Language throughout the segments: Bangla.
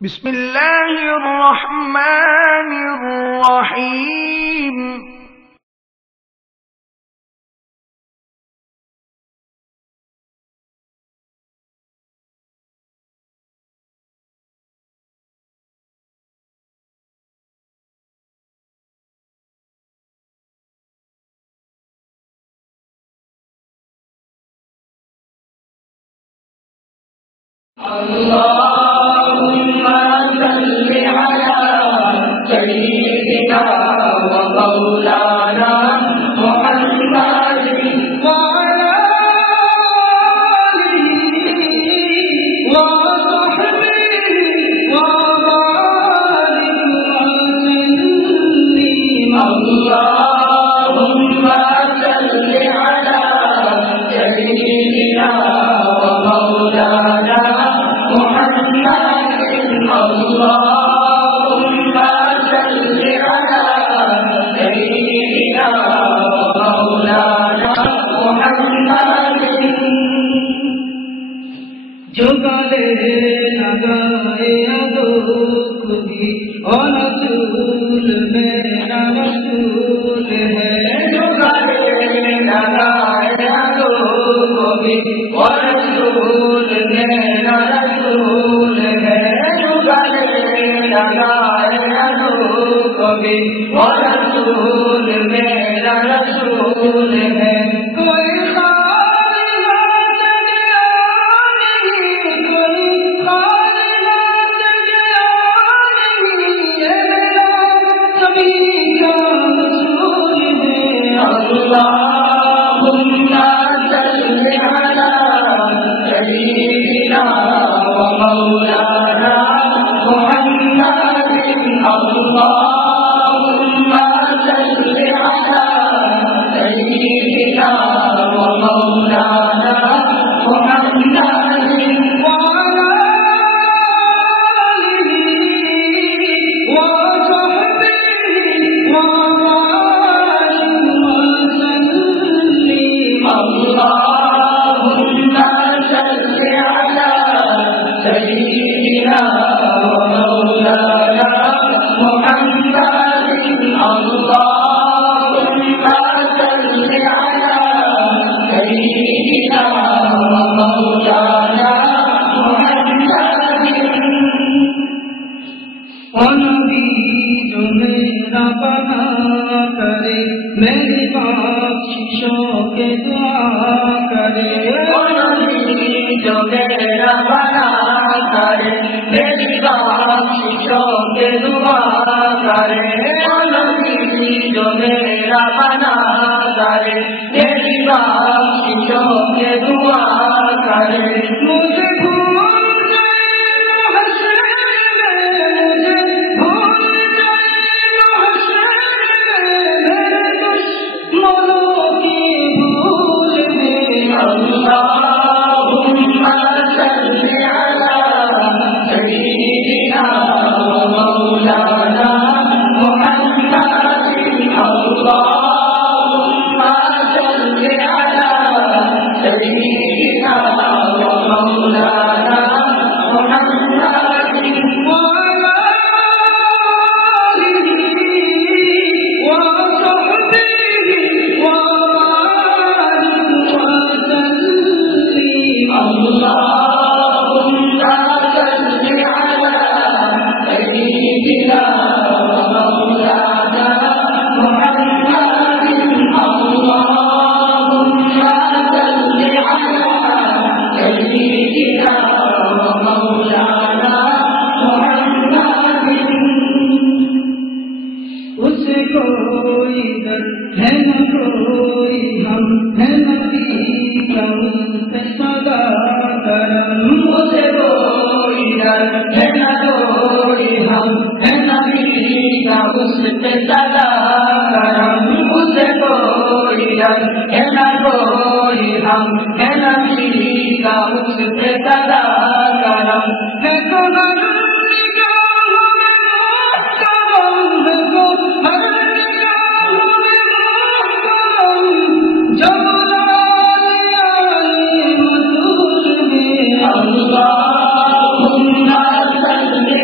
बिस्मिल्लाहिर्रहमानिर्रहीम। अल्लाहुम्मा सल्लि अला सय्यिदिना व मौलाना मुहम्मदिन व अला आलिहि व सहबिहि व बारिक वसल्लिम। अल्लाहुम्मा सल्लि अला सय्यिदिना व मौलाना अल्लाहुम्मा सल्लि अला सय्यिदिना व मौलाना मुहम्मदिन। जो गले लगाए अदूक भी और रसूल मेरा रसूल है। जो गले लगाए अदूक भी और रसूल मेरा रसूल है। जो गले लगाए अदूक भी और रसूल मेरा रसूल है। कोई अल्लाहुम्मा सल्लि अला सय्यिदिना व मौलाना मुहम्मदिन। अल्लाहुम्मा सल्लि अला सय्यिदिना व मौलाना मुहम्मदिन व अला आलिहि व सहबिहि व अल्लाहुम्मा सल्लि अला सय्यिदिना व मौलाना मुहम्मदिन। अल्लाहुम्मा सल्लि अला सय्यिदिना व मौलाना मुहम्मदिन। ओ नबी जो मेरा बना करे मेरी बख्शिशों के दुआ करे। ओ नबी जो मेरा बना करे मेरी बख्शिशों के दुआ करे। ओ नबी जो मेरा बना करे मेरी बख्शिशों के दुआ करे। मुझे अल्लाहुम्मा सल्लि अला सय्यिदिना व मौलाना मुहम्मदिन। अल्लाहुम्मा सल्लि अला सय्यिदिना व मौलाना मुहम्मदिन व अला आलिहि व सहबिहि व अल्लाहुम्मा सल्लि अला सय्यिदिना व मौलाना मुहम्मदिन। अल्लाहुम्मा सल्लि अला सय्यिदिना व मौलाना मुहम्मदिन। उसे कोई दर है न कोई हम है नबी का उनसे सदा करम। उसे कोई डर है न कोई हम है नबी का उससे सदा करम। उसे कोई डर है न कोई हम है नबी का उससे सदा करम। है तो अल्लाहुम्मा सल्लि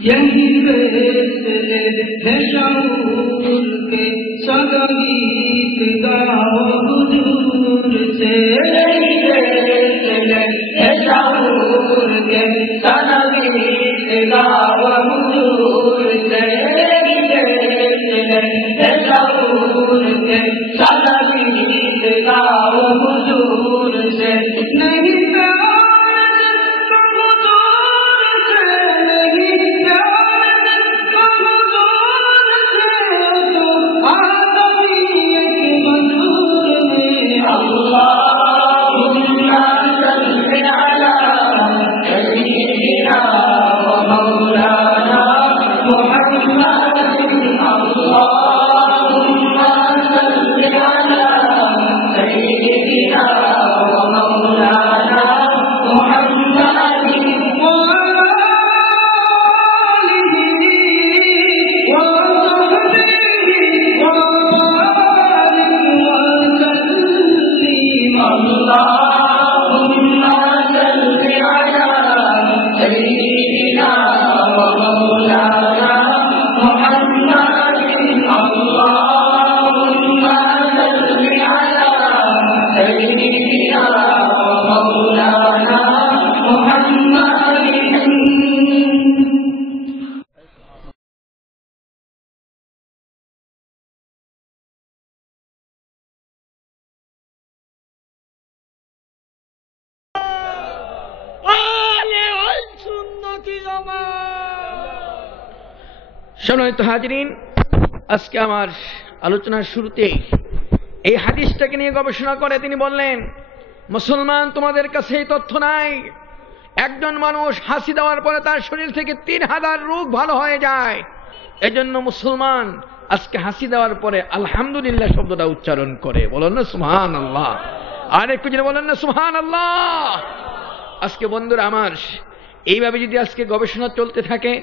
यही फैसले है शऊर के सदा गीत गाओ हुजूर से यही फैसले है शऊर के सदा गीत गाओ हुजूर से यही फैसले है शऊर के सदा गीत गाओ हुजूर से नहीं সম্মানিত হাজিরিন, আজকে আমার আলোচনার শুরুতে এই হাদিসটাকে নিয়ে গবেষণা করে তিনি বললেন, মুসলমান তোমাদের কাছে এই তথ্য নাই, একজন মানুষ হাসি দেওয়ার পরে তার শরীর থেকে 3000 রোগ ভালো হয়ে যায়। এজন্য মুসলমান আজকে হাসি দেওয়ার পরে আলহামদুলিল্লাহ শব্দটা উচ্চারণ করে, বলেন না সুবহানাল্লাহ। আর একটু জেনে বলেন না সুবহানাল্লাহ। আজকে বন্ধুরা আমার, এইভাবে যদি আজকে গবেষণা চলতে থাকে,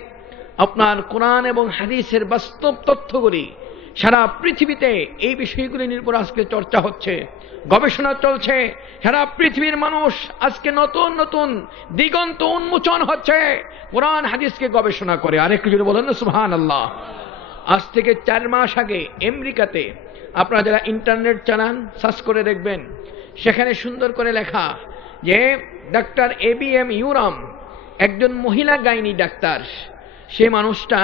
আপনার কোরআন এবং হাদিসের বাস্তব তথ্যগুলি সারা পৃথিবীতে এই বিষয়গুলির উপর আজকে চর্চা হচ্ছে, গবেষণা চলছে, সারা পৃথিবীর মানুষ আজকে নতুন নতুন দিগন্ত উন্মোচন হচ্ছে কোরআন হাদিসকে গবেষণা করে। আরেকটু জোরে বলেন না সুবহানাল্লাহ। আজ থেকে 4 মাস আগে আমেরিকাতে আপনারা যারা ইন্টারনেট চালান সার্চ করে দেখবেন, সেখানে সুন্দর করে লেখা যে ডাক্তার ABM ইউরাম, একজন মহিলা গাইনি ডাক্তার, সেই মানুষটা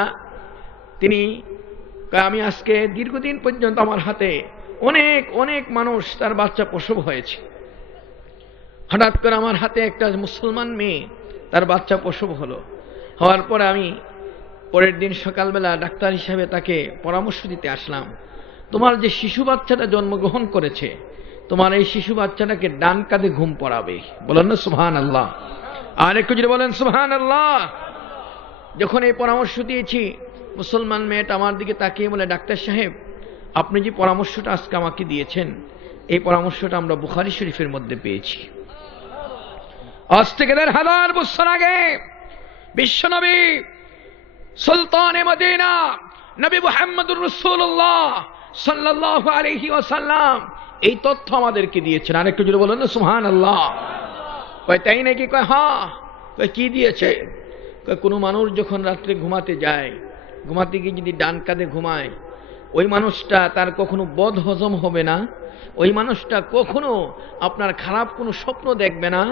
তিনি, আমি আজকে দীর্ঘদিন পর্যন্ত আমার হাতে অনেক অনেক মানুষ তার বাচ্চা প্রসব হয়েছে। হঠাৎ করে আমার হাতে একটা মুসলমান মেয়ে তার বাচ্চা প্রসব হলো। হওয়ার পরে আমি পরের দিন সকালবেলা ডাক্তার হিসাবে তাকে পরামর্শ দিতে আসলাম, তোমার যে শিশু বাচ্চাটা জন্মগ্রহণ করেছে, তোমার এই শিশু বাচ্চাটাকে ডান কাঁধে ঘুম পড়াবে, বলেন না সুবহানাল্লাহ। আর একটু যদি বলেন সুবহানাল্লাহ। যখন এই পরামর্শ দিয়েছি, মুসলমান মেয়েটা আমার দিকে তাকিয়ে বলে, ডাক্তার সাহেব, আপনি যে পরামর্শটা আজকে আমাকে দিয়েছেন, এই পরামর্শটা আমরা বুখারী শরীফের মধ্যে পেয়েছি। আজ থেকে 1000 বছর আগে বিশ্বনবী সুলতানে মদিনা নবী মুহাম্মদুর রাসূলুল্লাহ সাল্লাল্লাহু আলাইহি ওয়াসাল্লাম এই তথ্য আমাদেরকে দিয়েছেন। আরেকটু জোরে বলেন না সুবহানাল্লাহ। কয় তাই নাকি? কয় হ্যাঁ। কয় কি দিয়েছে? কোনো মানুষ যখন রাত্রে ঘুমাতে যায়, ঘুমাতে গিয়ে যদি ডান কাঁধে ঘুমায়, ওই মানুষটা তার কখনো বদ হজম হবে না, ওই মানুষটা কখনো আপনার খারাপ কোনো স্বপ্ন দেখবে না,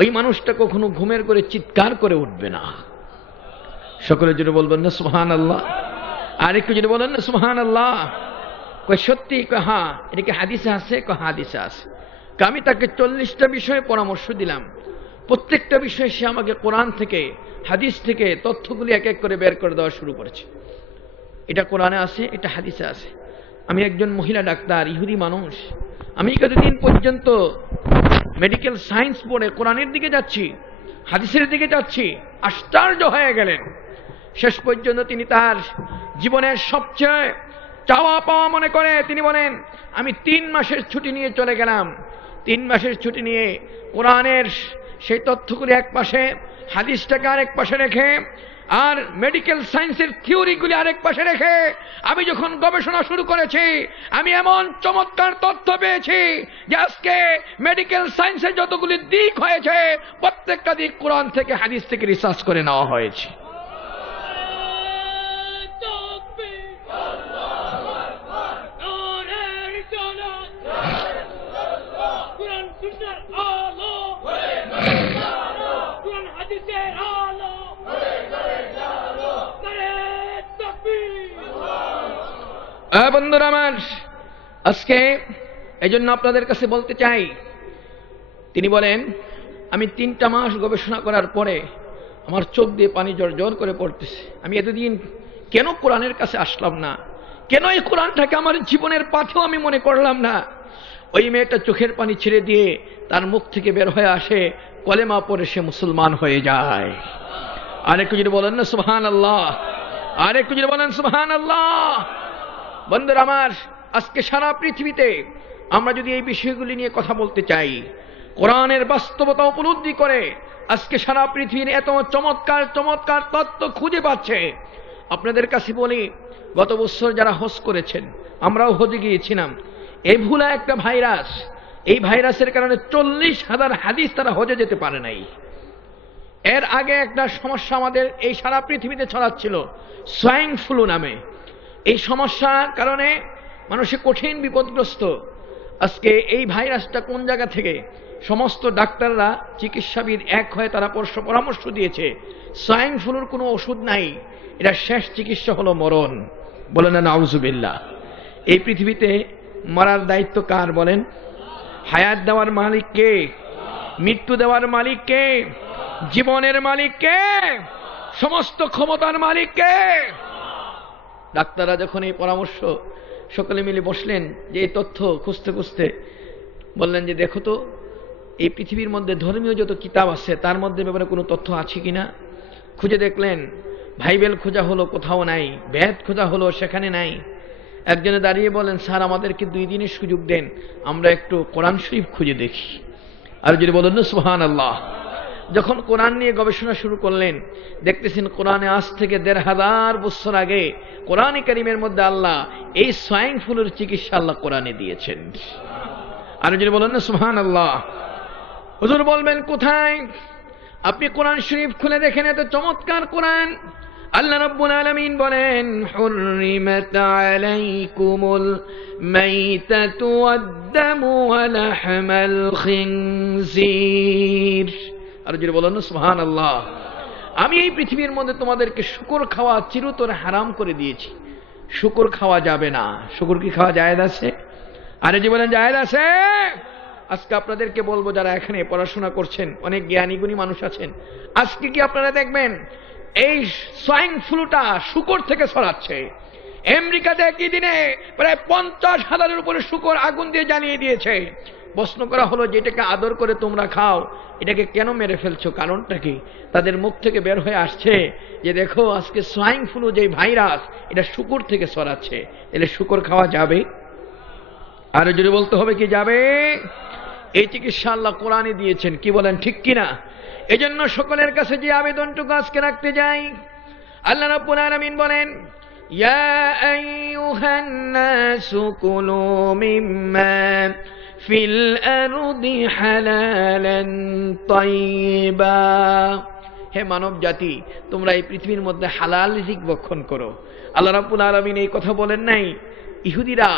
ওই মানুষটা কখনো ঘুমের করে চিৎকার করে উঠবে না। সকলে জুড়ে বলবেন না সুবহানাল্লাহ। আর একটু জুড়ে বলেন না সুবহানাল্লাহ। কয় সত্যি? কয় হ্যাঁ। এটা কি হাদিসে আছে? কয় হাদিসে আছে। আমি তাকে 40টা বিষয়ে পরামর্শ দিলাম, প্রত্যেকটা বিষয়ে সে আমাকে কোরআন থেকে হাদিস থেকে তথ্যগুলি এক এক করে বের করে দেওয়া শুরু করেছে। এটা কোরআনে আছে, এটা হাদিসে আছে। আমি একজন মহিলা ডাক্তার, ইহুদি মানুষ, আমি কতদিন পর্যন্ত মেডিকেল সায়েন্স পড়ে কোরআনের দিকে যাচ্ছি, হাদিসের দিকে যাচ্ছি, আশ্চর্য হয়ে গেলেন। শেষ পর্যন্ত তিনি তার জীবনের সবচেয়ে চাওয়া পাওয়া মনে করে তিনি বলেন, আমি 3 মাসের ছুটি নিয়ে চলে গেলাম। 3 মাসের ছুটি নিয়ে কোরআনের সেই তথ্যগুলি এক পাশে, হাদিসটাকে আরেক পাশে রেখে, আর মেডিকেল সায়েন্সের থিওরিগুলি আরেক পাশে রেখে আমি যখন গবেষণা শুরু করেছি, আমি এমন চমৎকার তথ্য পেয়েছি যে আজকে মেডিকেল সায়েন্সের যতগুলি দিক হয়েছে, প্রত্যেকটা দিক কোরআন থেকে হাদিস থেকে রিসার্চ করে নেওয়া হয়েছে। বন্ধুরা আমার, আজকে এই জন্য আপনাদের কাছে বলতে চাই, তিনি বলেন আমি 3টা মাস গবেষণা করার পরে আমার চোখ দিয়ে পানি জড় করে পড়তেছে। আমি এতদিন কেন কোরআনের কাছে আসলাম না, কেন এই কোরআনটাকে আমার জীবনের পাথেও আমি মনে করলাম না। ওই মেয়েটা চোখের পানি ছেড়ে দিয়ে তার মুখ থেকে বের হয়ে আসে, কলেমা পড়ে সে মুসলমান হয়ে যায়। আরেকটু যদি বলেন না সুবহানাল্লাহ, আরেকটু যদি বলেন সুবহানাল্লাহ। বন্ধুরা আমার, আজকে সারা পৃথিবীতে আমরা যদি এই বিষয়গুলি নিয়ে কথা বলতে চাই, কোরআনের বাস্তবতা উপলব্ধি করে আজকে সারা পৃথিবীর এত চমৎকার চমৎকার তত্ত্ব খুঁজে পাচ্ছে। আপনাদের কাছে বলি, গত বছর যারা হজ করেছেন, আমরাও হজে গিয়েছিলাম, এভুলা একটা ভাইরাস, এই ভাইরাসের কারণে 40,000 হাদিস তারা হজে যেতে পারে নাই। এর আগে একটা সমস্যা আমাদের এই সারা পৃথিবীতে ছড়াচ্ছিল, সোয়াইন ফ্লু নামে। এই সমস্যার কারণে মানুষে কঠিন বিপদগ্রস্ত। আজকে এই ভাইরাসটা কোন জায়গা থেকে, সমস্ত ডাক্তাররা চিকিৎসাবিদ এক হয়ে তারা পরামর্শ দিয়েছে সোয়াইন ফ্লুর কোনো ওষুধ নাই, এটা শেষ চিকিৎসা হলো মরণ। বলেন না নাউজুবিল্লাহ। এই পৃথিবীতে মরার দায়িত্ব কার বলেন? হায়াত দেওয়ার মালিক কে? মৃত্যু দেওয়ার মালিক কে? জীবনের মালিক কে? সমস্ত ক্ষমতার মালিক কে? ডাক্তাররা যখন এই পরামর্শ সকলে মিলে বসলেন, যে এই তথ্য খুঁজতে খুঁজতে বললেন যে দেখো তো এই পৃথিবীর মধ্যে ধর্মীয় যত কিতাব আছে তার মধ্যে ব্যাপারে কোনো তথ্য আছে কিনা। খুঁজে দেখলেন, বাইবেল খোঁজা হলো, কোথাও নাই। বেদ খোঁজা হলো, সেখানে নাই। একজনে দাঁড়িয়ে বলেন, স্যার আমাদেরকে 2 দিনের সুযোগ দেন, আমরা একটু কোরআন শরীফ খুঁজে দেখি। আর যদি বলেন না সুবহানাল্লাহ। যখন কোরআন নিয়ে গবেষণা শুরু করলেন, দেখতেছেন কোরআনে আজ থেকে 1500 বছর আগে কোরআনে কারীমের মধ্যে আল্লাহ এই সোয়াইন ফ্লুর চিকিৎসা আল্লাহ কোরআনে দিয়েছেন। আর যদি বলেন না সুবহানাল্লাহ। হুজুর বলবেন কোথায়? আপনি কোরআন শরীফ খুলে দেখেন, এত চমৎকার কোরআন। আল্লাহ রাব্বুল আলামিন বলেন, হুররিমাত আলাইকুমুল মাইতাতু ওয়াদ-দামু ওয়া লাহমাল খিনজির। আর যদি বলেন না সুবহানাল্লাহ। আমি এই পৃথিবীর মধ্যে তোমাদেরকে শুকর খাওয়া চিরতরে হারাম করে দিয়েছি। শুকর খাওয়া যাবে না। শুকর কি খাওয়া জায়েজ আছে? আর যদি বলেন জায়েজ আছে। আজকে আপনাদেরকে বলবো, যারা এখানে পড়াশোনা করছেন, অনেক জ্ঞানী গুণী মানুষ আছেন, আজকে কি আপনারা দেখবেন এই সোয়াইন ফ্লুটা শুকর থেকে ছড়াচ্ছে। আমেরিকাতে একই দিনে প্রায় 50,000-এর উপরে শুকর আগুন দিয়ে জ্বালিয়ে দিয়েছে। প্রশ্ন করা হলো, যেটাকে আদর করে তোমরা খাও, এটাকে কেন মেরে ফেলছো? কারণটা কি? তাদের মুখ থেকে বের হয়ে আসছে যে দেখো আজকে সোয়াইন ফ্লু যে ভাইরাস, এটা শুকর থেকে ছড়াচ্ছে। তাহলে শুকর খাওয়া যাবে? আর যদি বলতে হবে কি যাবে? এই চিকিৎসা আল্লাহ কোরআনে দিয়েছেন, কি বলেন ঠিক কিনা? এজন্য সকলের কাছে যে আবেদনটুকু আজকে রাখতে যাই, আল্লাহ রাব্বুল আলামিন বলেন, ইয়া আইয়ুহান নাসু কুলু মিম্মা ফিল আরদি হালালান তাইয়্যিবা। হে মানব জাতি, তোমরা এই পৃথিবীর মধ্যে হালাল রিজিক ভক্ষণ করো। আল্লাহ রাব্বুল আলামিন এই কথা বলেন নাই ইহুদিরা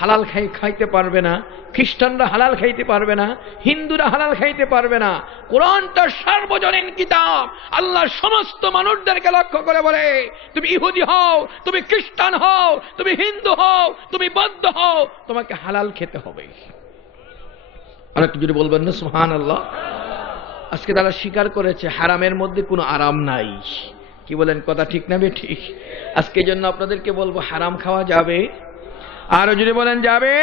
হালাল খাইতে পারবে না, খ্রিস্টানরা হালাল খাইতে পারবে না, হিন্দুরা হালাল খাইতে পারবে না। কোরআনটা সার্বজনীন কিতাব। আল্লাহ সমস্ত মানুষদেরকে লক্ষ্য করে বলে, তুমি ইহুদি হও, তুমি খ্রিস্টান হও, তুমি হিন্দু হও, তুমি বৌদ্ধ হও, তোমাকে হালাল খেতে হবে। আর একটু যদি বলবেন না সুবহানাল্লাহ। আজকে তারা স্বীকার করেছে হারামের মধ্যে কোনো আরাম নাই। কি বলেন, কথা ঠিক না ঠিক? আজকে জন্য আপনাদেরকে বলবো, হারাম খাওয়া যাবে? আরো যদি বলেন যাবে।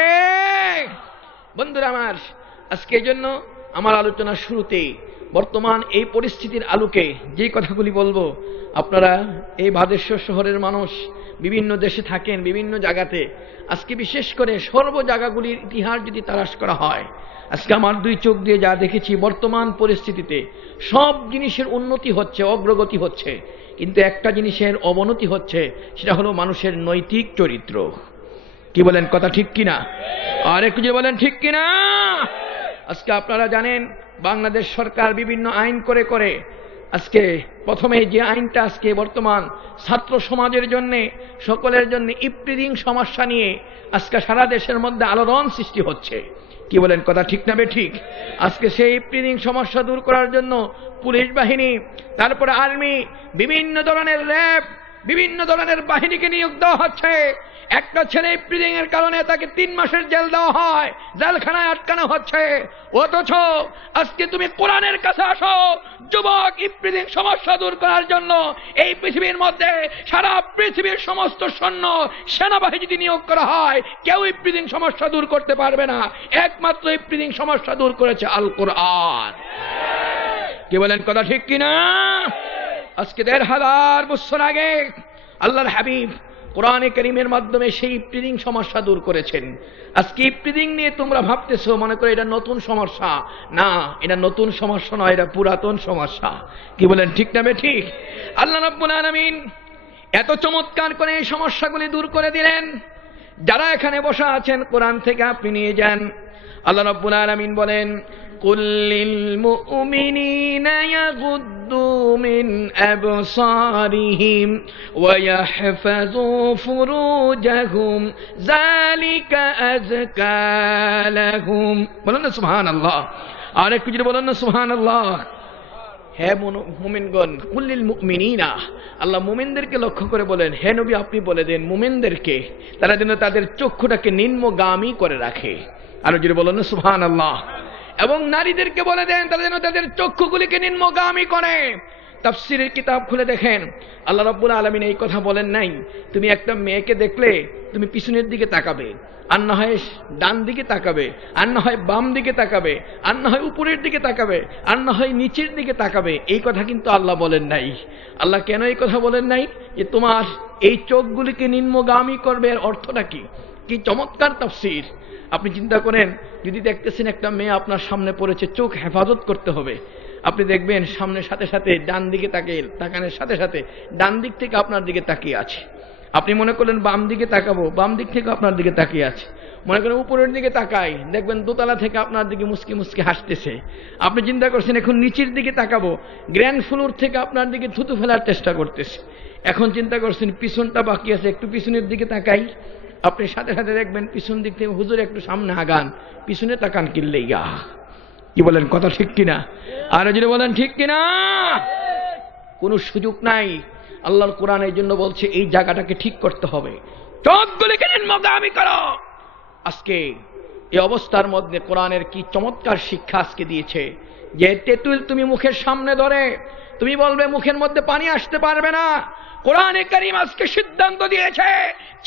বন্ধুরা আমার, আজকে এই জন্য আমার আলোচনার শুরুতেই বর্তমান এই পরিস্থিতির আলোকে যে কথাগুলি বলবো, আপনারা এই ভাদেশ্বর শহরের মানুষ বিভিন্ন দেশে থাকেন, বিভিন্ন জায়গাতে, আজকে বিশেষ করে সর্ব জায়গাগুলির ইতিহাস যদি তালাশ করা হয়, আজকে আমার 2 চোখ দিয়ে যা দেখেছি, বর্তমান পরিস্থিতিতে সব জিনিসের উন্নতি হচ্ছে, অগ্রগতি হচ্ছে, কিন্তু একটা জিনিসের অবনতি হচ্ছে, সেটা হলো মানুষের নৈতিক চরিত্র। কি বলেন, কথা ঠিক কিনা? আর একটু যে বলেন ঠিক কিনা। আজকে আপনারা জানেন বাংলাদেশ সরকার বিভিন্ন আইন করে করে আজকে প্রথমে যে আইনটা আজকে বর্তমান ছাত্র সমাজের জন্য, সকলের জন্য ইফতিজিং সমস্যা নিয়ে আজকে সারা দেশের মধ্যে আলোড়ন সৃষ্টি হচ্ছে। কি বলেন, কথা ঠিক না ঠিক? আজকে সেই ইফতিজিং সমস্যা দূর করার জন্য পুলিশ বাহিনী, তারপরে আর্মি, বিভিন্ন ধরনের র্যাব, বিভিন্ন ধরনের বাহিনীকে নিয়োগ দেওয়া হচ্ছে। একটা ছেলে ইফতিজিং এর কারণে তাকে 3 মাসের জেল দেওয়া হয়, জেলখানায় আটকানো হচ্ছে। অথচ আজকে তুমি কোরআনের কাছে আসো, যুবক ইফতিজিং সমস্যা দূর করার জন্য এই পৃথিবীর মধ্যে সারা পৃথিবীর সমস্ত সৈন্য সেনাবাহিনী যদি নিয়োগ করা হয়, কেউ ইফতিজিং সমস্যা দূর করতে পারবে না। একমাত্র ইফতিজিং সমস্যা দূর করেছে আল কোরআন। কি বলেন, কথা ঠিক কিনা? আজকে 1500 বছর আগে আল্লাহর হাবিব কোরআনে কারীমের মাধ্যমে সেই ইফতিজিং সমস্যা দূর করেছেন। আজকে ইফতিজিং নিয়ে তোমরা ভাবতেছো মনে করে এটা নতুন সমস্যা। না, এটা নতুন সমস্যা নয়, এটা পুরাতন সমস্যা। কি বলেন, ঠিক না ঠিক? আল্লাহ রাব্বুল আলামিন এত চমৎকার করে এই সমস্যাগুলি দূর করে দিলেন। যারা এখানে বসা আছেন কোরআন থেকে আপনি নিয়ে যান। আল্লাহ রাব্বুল আলামিন বলেন, কুল্লিল মুমিনিনা ইয়াগুদ্দু মিন আবসারিহিম ওয়া ইয়াহফাযু ফুরুজাহুম যালিকা আযকা লাহুম। বলেন না সুবহানাল্লাহ। আর একটু যদি বলেন না সুবহানাল্লাহ। হে মুমিনগণ, কুল্লিল মুমিনিনা, আল্লাহ মুমিনদেরকে লক্ষ্য করে বলেন, হে নবী আপনি বলে দেন মুমিনদেরকে তারা যেন তাদের চক্ষুটাকে নিম্নগামী করে রাখে। আর যদি বলেন না সুবহানাল্লাহ। এবং নারীদেরকে বলে দেন তারা যেন তাদের চক্ষুগুলিকে নিম্নগামী করে। তাফসীরের কিতাব খুলে দেখেন, আল্লাহ রাব্বুল আলামিন এই কথা বলেন নাই তুমি একটা মেয়েকে দেখলে তুমি পিছনের দিকে তাকাবে, আর না হয় ডান দিকে তাকাবে, আর না হয় বাম দিকে তাকাবে, আর না হয় উপরের দিকে তাকাবে, আর না হয় নিচের দিকে তাকাবে। এই কথা কিন্তু আল্লাহ বলেন নাই। আল্লাহ কেন এই কথা বলেন নাই? যে তোমার এই চোখগুলিকে নিম্নগামী করবে। এর অর্থটা কি? কি চমৎকার তাফসীর! আপনি চিন্তা করেন, যদি দেখতেছেন একটা মেয়ে আপনার সামনে পড়েছে, চোখ হেফাজত করতে হবে। আপনি দেখবেন সামনের সাথে সাথে ডান দিকে তাকানোর সাথে সাথে ডান দিক থেকে আপনার দিকে তাকিয়ে আছে। আপনি মনে করলেন বাম দিকে তাকাবো, বাম দিক থেকে আপনার দিকে তাকিয়ে আছে। মনে করেন উপরের দিকে তাকাই, দেখবেন দোতলা থেকে আপনার দিকে মুস্কি মুস্কি হাসতেছে। আপনি চিন্তা করছেন এখন নিচের দিকে তাকাবো, গ্র্যান্ড ফ্লোর থেকে আপনার দিকে থুতু ফেলার চেষ্টা করতেছে। এখন চিন্তা করছেন পিছনটা বাকি আছে, একটু পিছনের দিকে তাকাই। আপনি সাথে সাথে দেখবেন পিছন দিক থেকে হুজুর একটু সামনে আগান, পিছনে তাকান কিনলেই গা। কি বলেন, কথা ঠিক কিনা? আর যদি বলেন ঠিক কিনা? কোনো সুযোগ নাই। আল্লাহর কোরআন এই জন্য বলছে এই জায়গাটাকে ঠিক করতে হবে, চোখগুলিকে নিম্নগামী করো। আজকে এই অবস্থার মধ্যে কোরআনের কি চমৎকার শিক্ষা আজকে দিয়েছে যে তেঁতুল তুমি মুখের সামনে ধরে তুমি বলবে মুখের মধ্যে পানি আসতে পারবে না। কোরআনে কারীম আজকে সিদ্ধান্ত দিয়েছে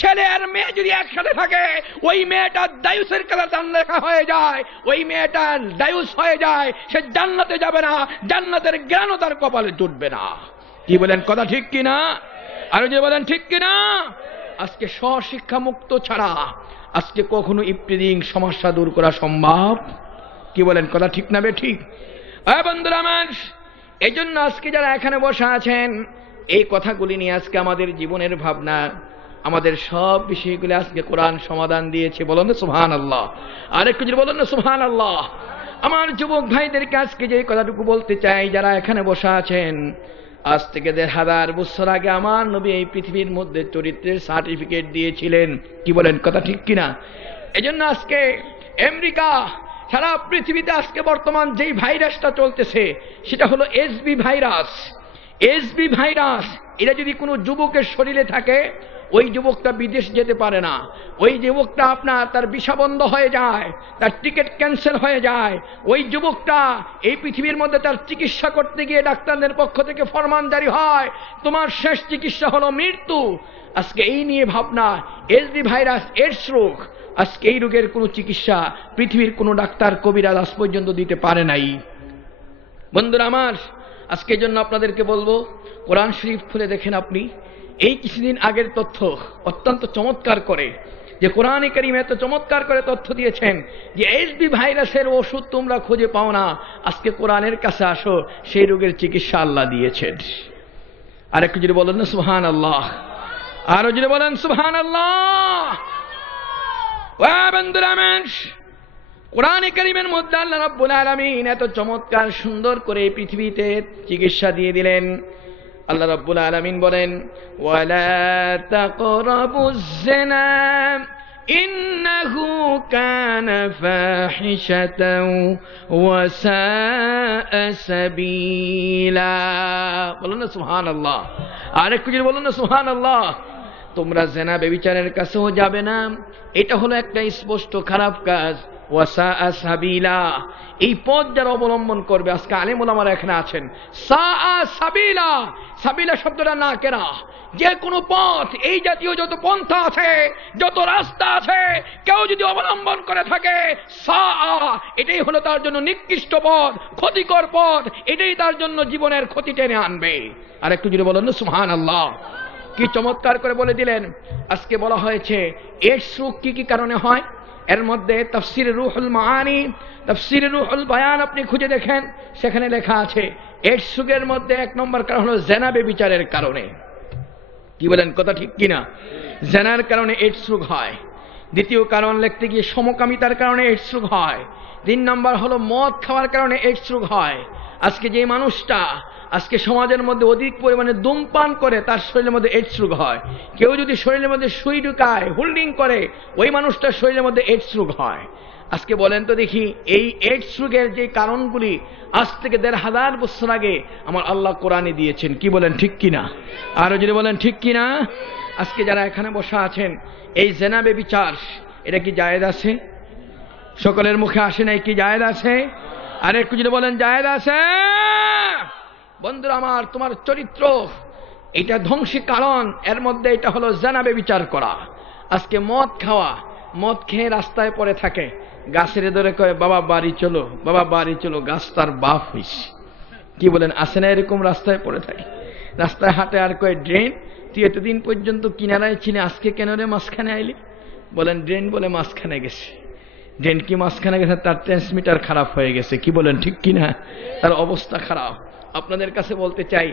ছেলে আর মেয়ে যদি একসাথে থাকে, ওই মেয়েটার দায়ুসের কাছে দান লেখা হয়ে যায়, ওই মেয়েটার দায়ুস হয়ে যায়, সে জান্নাতে যাবে না, জান্নাতের জ্ঞানও তার কপালে জুটবে না। কি বলেন, কথা ঠিক কিনা? আরো যে বলেন ঠিক কিনা? আজকে স্বশিক্ষা মুক্ত ছাড়া আজকে কখনো ইফতিজিং সমস্যা দূর করা সম্ভব? কি বলেন, কথা ঠিক না বে ঠিক? বন্ধুরা আমার, এই জন্য আজকে যারা এখানে বসা আছেন এই কথাগুলি নিয়ে আজকে আমাদের জীবনের ভাবনা, আমাদের সব বিষয়গুলি আজকে কোরআন সমাধান দিয়েছে। বলেন না সুবহানাল্লাহ। আর একটু যদি বলেন না সুবহানাল্লাহ। আমার যুবক ভাইদেরকে আজকে যে কথাটুকু বলতে চাই, যারা এখানে বসা আছেন, আজ থেকে 1500 বছর আগে আমার নবী এই পৃথিবীর মধ্যে চরিত্রের সার্টিফিকেট দিয়েছিলেন। কি বলেন, কথা ঠিক কিনা? এজন্য আজকে আমেরিকা সারা পৃথিবীতে আজকে বর্তমান যেই ভাইরাসটা চলতেছে সেটা হলো এসবি ভাইরাস। এসবি ভাইরাস এটা যদি কোনো যুবকের শরীরে থাকে, ওই যুবকটা বিদেশ যেতে পারে না। ওই যুবকটা আপনার তার ভিসা বন্ধ হয়ে যায়, তার টিকিট ক্যান্সেল হয়ে যায়। ওই যুবকটা এই পৃথিবীর মধ্যে তার চিকিৎসা করতে গিয়ে ডাক্তারদের পক্ষ থেকে ফরমান জারি হয়, তোমার শেষ চিকিৎসা হলো মৃত্যু। আজকে এই নিয়ে ভাবনা, এসবি ভাইরাস, এইডস রোগ, আজকে এই রোগের কোনো চিকিৎসা পৃথিবীর কোনো ডাক্তার কবিরাজ আজ পর্যন্ত দিতে পারে নাই। বন্ধুরা আমার, আজকের জন্য আপনাদেরকে বলবো কোরআন শরীফ খুলে দেখেন। আপনি এই কিছুদিন আগের তথ্য অত্যন্ত চমৎকার করে, যে কোরআনে কারীম এত চমৎকার করে তথ্য দিয়েছেন যে এসবি ভাইরাসের ওষুধ তোমরা খুঁজে পাও না, আজকে কোরআনের কাছে আসো, সেই রোগের চিকিৎসা আল্লাহ দিয়েছেন। আর একটু যদি বলেন না সুবহানাল্লাহ। আরো যদি বলেন সুবহানাল্লাহ। বন্ধুরা আমার, কোরআনে কারীমের মধ্যে আল্লাহ রাব্বুল আলামিন এত চমৎকার সুন্দর করে পৃথিবীতে চিকিৎসা দিয়ে দিলেন। আল্লাহ রাব্বুল আলামিন বলেন, ওয়ালা তাকরাবুজ জিনা ইন্নাহু কানা ফাহিশাতাও ওয়া সাআ সাবিলা। বলুন না সুবহানাল্লাহ। আর একটু যদি বলুন না সুবহানাল্লাহ। তোমরা জেনা ব্যভিচারের কাছেও যাবে না, এটা হলো একটা স্পষ্ট খারাপ কাজ। ওয়াসাআ সাবিলা, এই পথ যারা অবলম্বন করবে, আজকে আলেম ওলামারা এখানে আছেন, সাআ সাবিলা, সাবিলা শব্দটা না কেরা, যে কোনো পথ, এই জাতীয় যত পন্থা আছে, যত রাস্তা আছে, কেউ যদি অবলম্বন করে থাকে, সাআ, এটাই হলো তার জন্য নিকৃষ্ট পথ, ক্ষতিকর পথ, এটাই তার জন্য জীবনের ক্ষতি টেনে আনবে। আর একটু যদি বলেন না সুবহানাল্লাহ। কি চমৎকার করে বলে দিলেন। আজকে বলা হয়েছে এইডস রোগ কি কি কারণে হয়, এর মধ্যে তাফসির রুহুল মাআনি, তাফসির রুহুল বায়ান আপনি খুঁজে দেখেন, সেখানে লেখা আছে এইডস রোগের মধ্যে 1 নম্বর কারণ হলো জেনা ব্যভিচারের কারণে। কি বলেন, কথা ঠিক কিনা? জেনার কারণে এইডস রোগ হয়। দ্বিতীয় কারণ লিখতে গিয়ে সমকামিতার কারণে এইডস রোগ হয়। 3 নম্বর হলো মদ খাওয়ার কারণে এইডস রোগ হয়। আজকে যে মানুষটা আজকে সমাজের মধ্যে অধিক পরিমাণে ধূমপান করে, তার শরীরের মধ্যে এইডস রোগ হয়। কেউ যদি শরীরের মধ্যে সুই ঢুকায়, হোল্ডিং করে, ওই মানুষটার শরীরের মধ্যে এইডস রোগ হয়। আজকে বলেন তো দেখি, এই এইডস রোগের যে কারণগুলি আজ থেকে 1500 বছর আগে আমার আল্লাহ কোরআনে দিয়েছেন। কি বলেন, ঠিক কিনা? আরো যদি বলেন ঠিক কিনা। আজকে যারা এখানে বসা আছেন, এই জেনা ব্যভিচার এটা কি জায়েজ আছে? সকলের মুখে আসে নাই, কি জায়েজ আছে? আর একটু যদি বলেন জায়েজ আছে। বন্ধুরা আমার, তোমার চরিত্র এটা ধ্বংসের কারণ, এর মধ্যে এটা হলো জেনা ব্যভিচার করা। আজকে মদ খাওয়া, মদ খেয়ে রাস্তায় পড়ে থাকে, গাছের ধরে কয় বাবা বাড়ি চলো, বাবা বাড়ি চলো, গাছ তার বাপ হইস। কি বলেন, আসে না এরকম? রাস্তায় পড়ে থাকে, রাস্তায় হাঁটে, আর কয় ড্রেন, তুই এতদিন পর্যন্ত কিনারায় ছিলে, আজকে কেন রে মাঝখানে আইলি? বলেন ড্রেন বলে মাঝখানে গেছে। ড্রেন কি মাঝখানে গেছে? তার ট্রান্সমিটার খারাপ হয়ে গেছে। কি বলেন, ঠিক কিনা? তার অবস্থা খারাপ। আপনাদের কাছে বলতে চাই,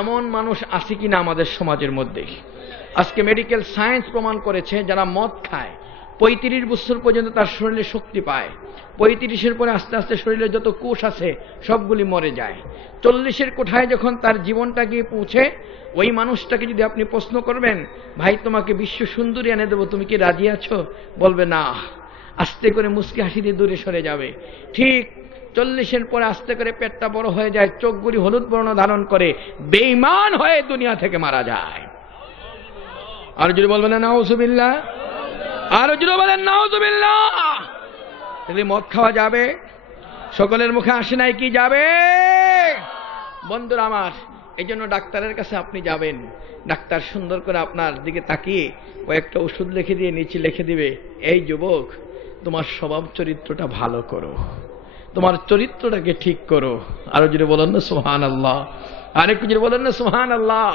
এমন মানুষ আছে কিনা আমাদের সমাজের মধ্যে? আজকে মেডিকেল সায়েন্স প্রমাণ করেছে, যারা মদ খায় 35 বছর পর্যন্ত তার শরীরে শক্তি পায়। 35-এর পরে আস্তে আস্তে শরীরে যত কোষ আছে সবগুলি মরে যায়। 40-এর কোঠায় যখন তার জীবনটা গিয়ে পৌঁছে, ওই মানুষটাকে যদি আপনি প্রশ্ন করবেন, ভাই তোমাকে বিশ্ব সুন্দরী এনে দেবো, তুমি কি রাজি আছো? বলবে না। আস্তে করে মুচকি হাসি দিয়ে দূরে সরে যাবে। ঠিক 40-এর পরে আস্তে করে পেটটা বড় হয়ে যায়, চোখগুলি হলুদ বর্ণ ধারণ করে, বেঈমান হয়ে দুনিয়া থেকে মারা যায়। আর যদি বলবেন না নাউজুবিল্লাহ, আর যদি বলেন নাউজুবিল্লাহ, তাহলে মদ খাওয়া যাবে? সকলের মুখে আসে নাই, কি যাবে? বন্ধুরা আমার, এই জন্য ডাক্তারের কাছে আপনি যাবেন, ডাক্তার সুন্দর করে আপনার দিকে তাকিয়ে কয়েকটা ওষুধ লিখে দিয়ে নিচে লিখে দিবে, এই যুবক, তোমার স্বভাব চরিত্রটা ভালো করো, তোমার চরিত্রটাকে ঠিক করো। আরো যদি বলেন না সুবহানাল্লাহ, আরেকটু যদি বলেন না সুবহানাল্লাহ।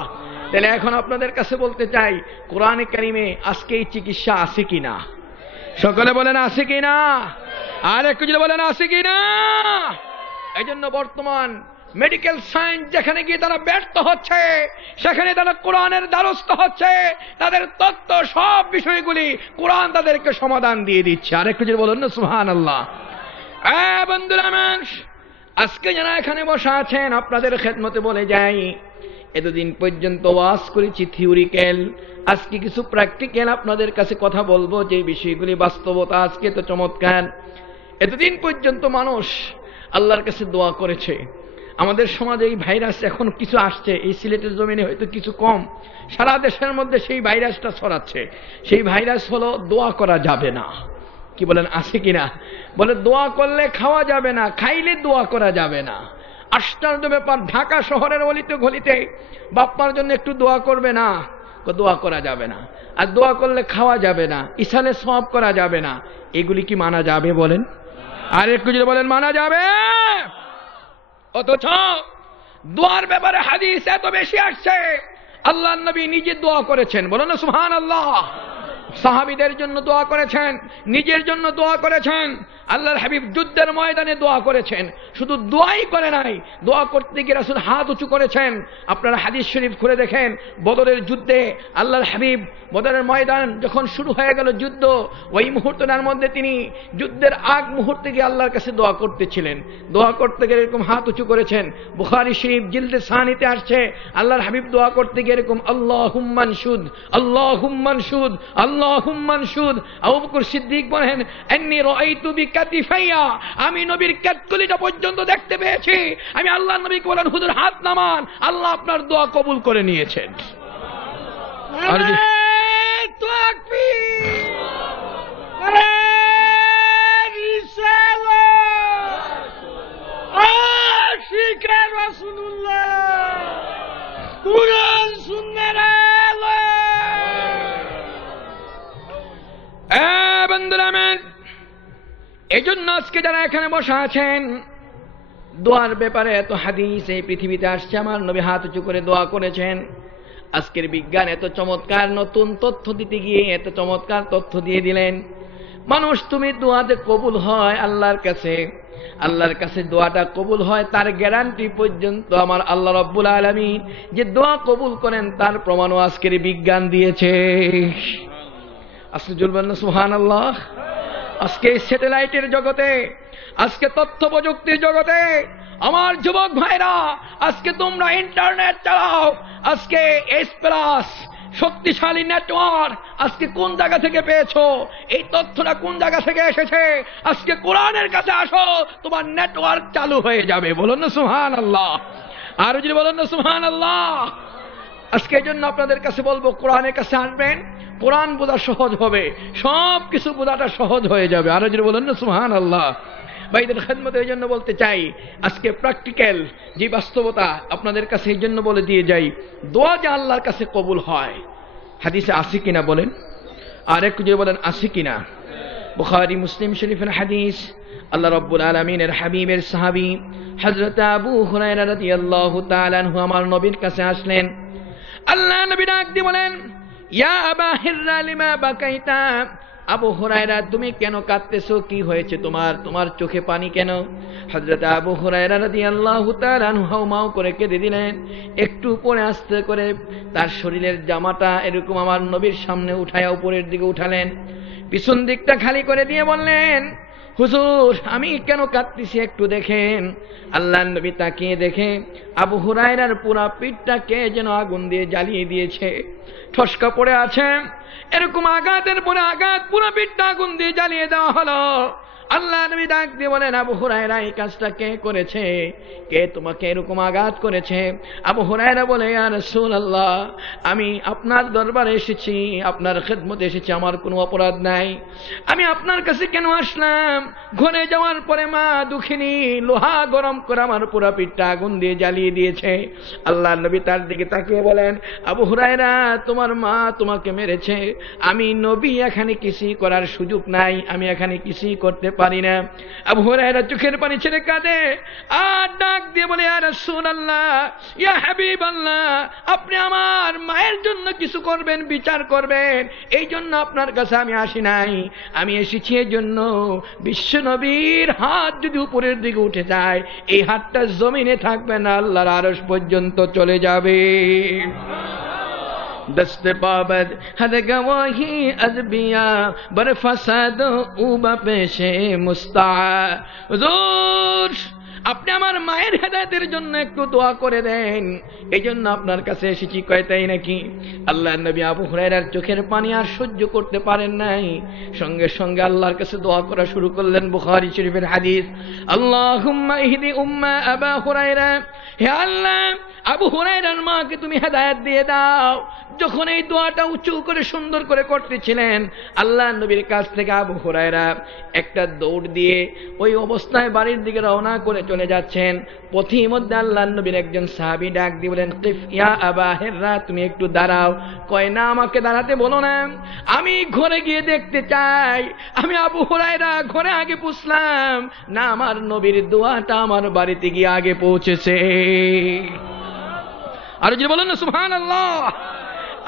তাহলে এখন আপনাদের কাছে বলতে চাই, কোরআনে কারিমে আজকে এই চিকিৎসা আছে কিনা? সকলে বলেন আছে কিনা? আর একটু যদি বলেন আছে কিনা। এই জন্য বর্তমান মেডিকেল সায়েন্স যেখানে গিয়ে তারা ব্যর্থ হচ্ছে, সেখানে তারা কোরআনের দ্বারস্থ হচ্ছে, তাদের তত্ত্ব সব বিষয়গুলি কোরআন তাদেরকে সমাধান দিয়ে দিচ্ছে। আর একটু যদি বলেন না সুবহানাল্লাহ। বন্ধুরা আমার, আজকে যারা এখানে বসা আছেন, আপনাদের খেদমতে বলে যাই, এতদিন পর্যন্ত ওয়াজ করেছি থিওরিক্যাল, আজকে কিছু প্র্যাকটিক্যাল আপনাদের কাছে কথা বলবো, যে বিষয়গুলি বাস্তবতা। আজকে তো চমৎকার। এতদিন পর্যন্ত মানুষ আল্লাহর কাছে দোয়া করেছে। আমাদের সমাজে এই ভাইরাস এখন কিছু আসছে, এই সিলেটের জমিনে হয়তো কিছু কম, সারা দেশের মধ্যে সেই ভাইরাসটা ছড়াচ্ছে। সেই ভাইরাস হলো দোয়া করা যাবে না। কি বলেন, আছে কিনা? বলে দোয়া করলে খাওয়া যাবে না, খাইলে দোয়া করা যাবে না। আশ্চর্য ব্যাপার, ঢাকা শহরের অলিতে গলিতে বাপ্পার জন্য একটু দোয়া করবে না, দোয়া করা যাবে না। আর দোয়া করলে খাওয়া যাবে না, ইসালে সওয়াব করা যাবে না। এগুলি কি মানা যাবে বলেন? আর একটু যদি বলেন মানা যাবে। অথচ দোয়ার ব্যাপারে হাদিস এত বেশি আসছে, আল্লাহর নবী নিজে দোয়া করেছেন, বলো না সুবহানাল্লাহ। সাহাবীদের জন্য দোয়া করেছেন, নিজের জন্য দোয়া করেছেন, আল্লাহর হাবিব যুদ্ধের ময়দানে দোয়া করেছেন। শুধু দোয়াই করে নাই, দোয়া করতে গিয়ে রাসূল হাত উঁচু করেছেন। আপনারা হাদিস শরীফ খুলে দেখেন, বদরের যুদ্ধে আল্লাহর হাবিব, বদরের ময়দান যখন শুরু হয়ে গেল যুদ্ধ, ওই মুহূর্তটার মধ্যে তিনি যুদ্ধের আগ মুহূর্তে গিয়ে আল্লাহর কাছে দোয়া করতেছিলেন। দোয়া করতে গিয়ে এরকম হাত উঁচু করেছেন। বুখারী শরীফ জিলদে সানিতে আসছে, আল্লাহর হাবিব দোয়া করতে গিয়ে এরকম আল্লাহুম্মা নশুদ, আল্লাহুম্মা নশুদ, আল্লাহুম্মা নশুদ। আবু বকর সিদ্দিক বলেন, আন্নী রাআইতু বিকা কাতিফাইয়া, আমি নবীর কাতকুলিটা পর্যন্ত দেখতে পেয়েছি। আমি আল্লাহর নবীকে বলেন, হুজুর হাত নামান, আল্লাহ আপনার দোয়া কবুল করে নিয়েছেন। এই জন্য আজকে যারা এখানে বসা আছেন, দোয়ার ব্যাপারে এত হাদিস এই পৃথিবীতে আসছে, আমার নবী হাত উঁচু করে দোয়া করেছেন। আজকের বিজ্ঞান এত চমৎকার নতুন তথ্য দিতে গিয়ে এত চমৎকার তথ্য দিয়ে দিলেন। মানুষ তুমি দোয়াতে কবুল হয় আল্লাহর কাছে দোয়াটা কবুল হয়, তার গ্যারান্টি পর্যন্ত আমার আল্লাহ রাব্বুল আলামিন যে দোয়া কবুল করেন তার প্রমাণও আজকের বিজ্ঞান দিয়েছে। আজকে বলবেন না সুবহানাল্লাহ? আজকে স্যাটেলাইটের জগতে, আজকে তথ্য প্রযুক্তির জগতে আমার যুবক ভাইরা, আজকে তোমরা ইন্টারনেট চালাও, আজকে S+ শক্তিশালী নেটওয়ার্ক আজকে কোন জায়গা থেকে পেয়েছো, এই তথ্যটা কোন জায়গা থেকে এসেছে, আজকে কোরআনের কাছে আসো, তোমার নেটওয়ার্ক চালু হয়ে যাবে। বলুন না সুবহানাল্লাহ? আর যদি বলুন না সুবহানাল্লাহ? আজকে এই জন্য আপনাদের কাছে বলবো, কোরআনের কাছে আসবেন, কোরআন বোঝা সহজ হবে, সব কিছু বোঝাটা সহজ হয়ে যাবে। আর যদি বলেন না সুবহানাল্লাহ? ভাইদের খেদমতে এই জন্য বলতে চাই, আজকে প্র্যাকটিক্যাল যে বাস্তবতা আপনাদের কাছে এই জন্য বলে দিয়ে যাই, দোয়া যে আল্লাহর কাছে কবুল হয় হাদিসে আছে কিনা বলেন, আর একটু যদি বলেন আছে কিনা। বুখারী মুসলিম শরীফের হাদিস, আল্লাহ রাব্বুল আলামিনের হাবিবের সাহাবী হযরত আবু হুরায়রা রাদিয়াল্লাহু তাআলা আনহু আমার নবীর কাছে আসলেন। আল্লাহ নবী ডাক দিয়ে বলেন, ইয়া আবা হিররা লিমা বাকাইতা, আবু হুরায়রা তুমি কেন কাঁদতেছো, কি হয়েছে তোমার চোখে পানি কেন? হযরত আবু হুরায়রা রাদিয়াল্লাহু তাআলা আনহু হাউমাউ করে কেঁদে দিলেন। একটু পরে আস্তে করে তার শরীরের জামাটা এরকম আমার নবীর সামনে উঠায়া উপরের দিকে উঠালেন, পিছন দিকটা খালি করে দিয়ে বললেন, হুজুর আমি কেন কাঁদতেছি একটু দেখেন। আল্লাহর নবী তাকিয়ে দেখে আবু হুরায়রার পুরা পিঠটাকে যেন আগুন দিয়ে জ্বালিয়ে দিয়েছে, ঠসকা পড়ে আছে, এরকম আঘাতের পরে আঘাত, পুরা পিঠটা আগুন দিয়ে জ্বালিয়ে দেওয়া হলো। আল্লাহ নবী ডাক দিয়ে বলেন, আবু হুরায়রা এই কাজটা কে করেছে, কে তোমাকে এরকম আঘাত করেছে? আবু হুরায়রা বলে, ইয়া রাসূলুল্লাহ আমি আপনার দরবারে এসেছি, আপনার খেদমতে এসেছি, আমার কোনো অপরাধ নাই। আমি আপনার কাছে কেন আসলাম, ঘরে যাওয়ার পরে মা দুঃখিনী লোহা গরম করে আমার পুরা পিঠটা আগুন দিয়ে জ্বালিয়ে দিয়েছে। আল্লাহ নবী তার দিকে তাকিয়ে বলেন, আবু হুরায়রা তোমার মা তোমাকে মেরেছে, আমি নবী এখানে কিছুই করার সুযোগ নাই, আমি এখানে কিছুই করতে পারি না। আবু হুরায়রা চোখের পানি ছেড়ে কাঁদে আর ডাক দিয়ে বলে, ইয়া রাসূলুল্লাহ ইয়া হাবিবাল্লাহ আপনি আমার মায়ের জন্য কিছু করবেন, বিচার করবেন, এই জন্য আপনার কাছে আমি আসি নাই, আমি এসেছি এই জন্য বিশ্ব নবীর হাত যদি উপরের দিকে উঠে যায়, এই হাতটা জমিনে থাকবে না, আল্লাহর আরশ পর্যন্ত চলে যাবে। دست بابد حد گواہی ادبیا بر فساد اوبا پیش مستعار আপনি আমার মায়ের হেদায়েতের জন্য একটু দোয়া করে দেন, এই জন্য আপনার কাছে এসেছি। কয় তাই নাকি? আল্লাহর নবী আবু হুরায়রার চোখের পানি আর সহ্য করতে পারেন নাই, সঙ্গে সঙ্গে আল্লাহর কাছে দোয়া করা শুরু করলেন। বুখারী শরীফের হাদিস, আল্লাহুম্মা ইহদি উম্মা আবা হুরায়রা, হে আল্লাহ আবু হুরায়রার মাকে তুমি হেদায়েত দিয়ে দাও। যখন এই দোয়াটা উঁচু করে সুন্দর করে করতেছিলেন, আল্লাহর নবীর কাছ থেকে আবু হুরায়রা একটা দৌড় দিয়ে ওই অবস্থায় বাড়ির দিকে রওনা করে চলে যাচ্ছেন। পথের মধ্যে আল্লাহর নবীর একজন সাহাবী ডাক দিয়ে বলেন, কিফ ইয়া আবা হিররা তুমি একটু দাঁড়াও। কয় না আমাকে দাঁড়াতে বলো না, আমি ঘরে গিয়ে দেখতে চাই। আমি আবু হুরায়রা ঘরে আগে পৌঁছলাম না, আমার নবীর দোয়াটা আমার বাড়িতে গিয়ে আগে পৌঁছেছে। আর যদি বলেন না সুবহানাল্লাহ,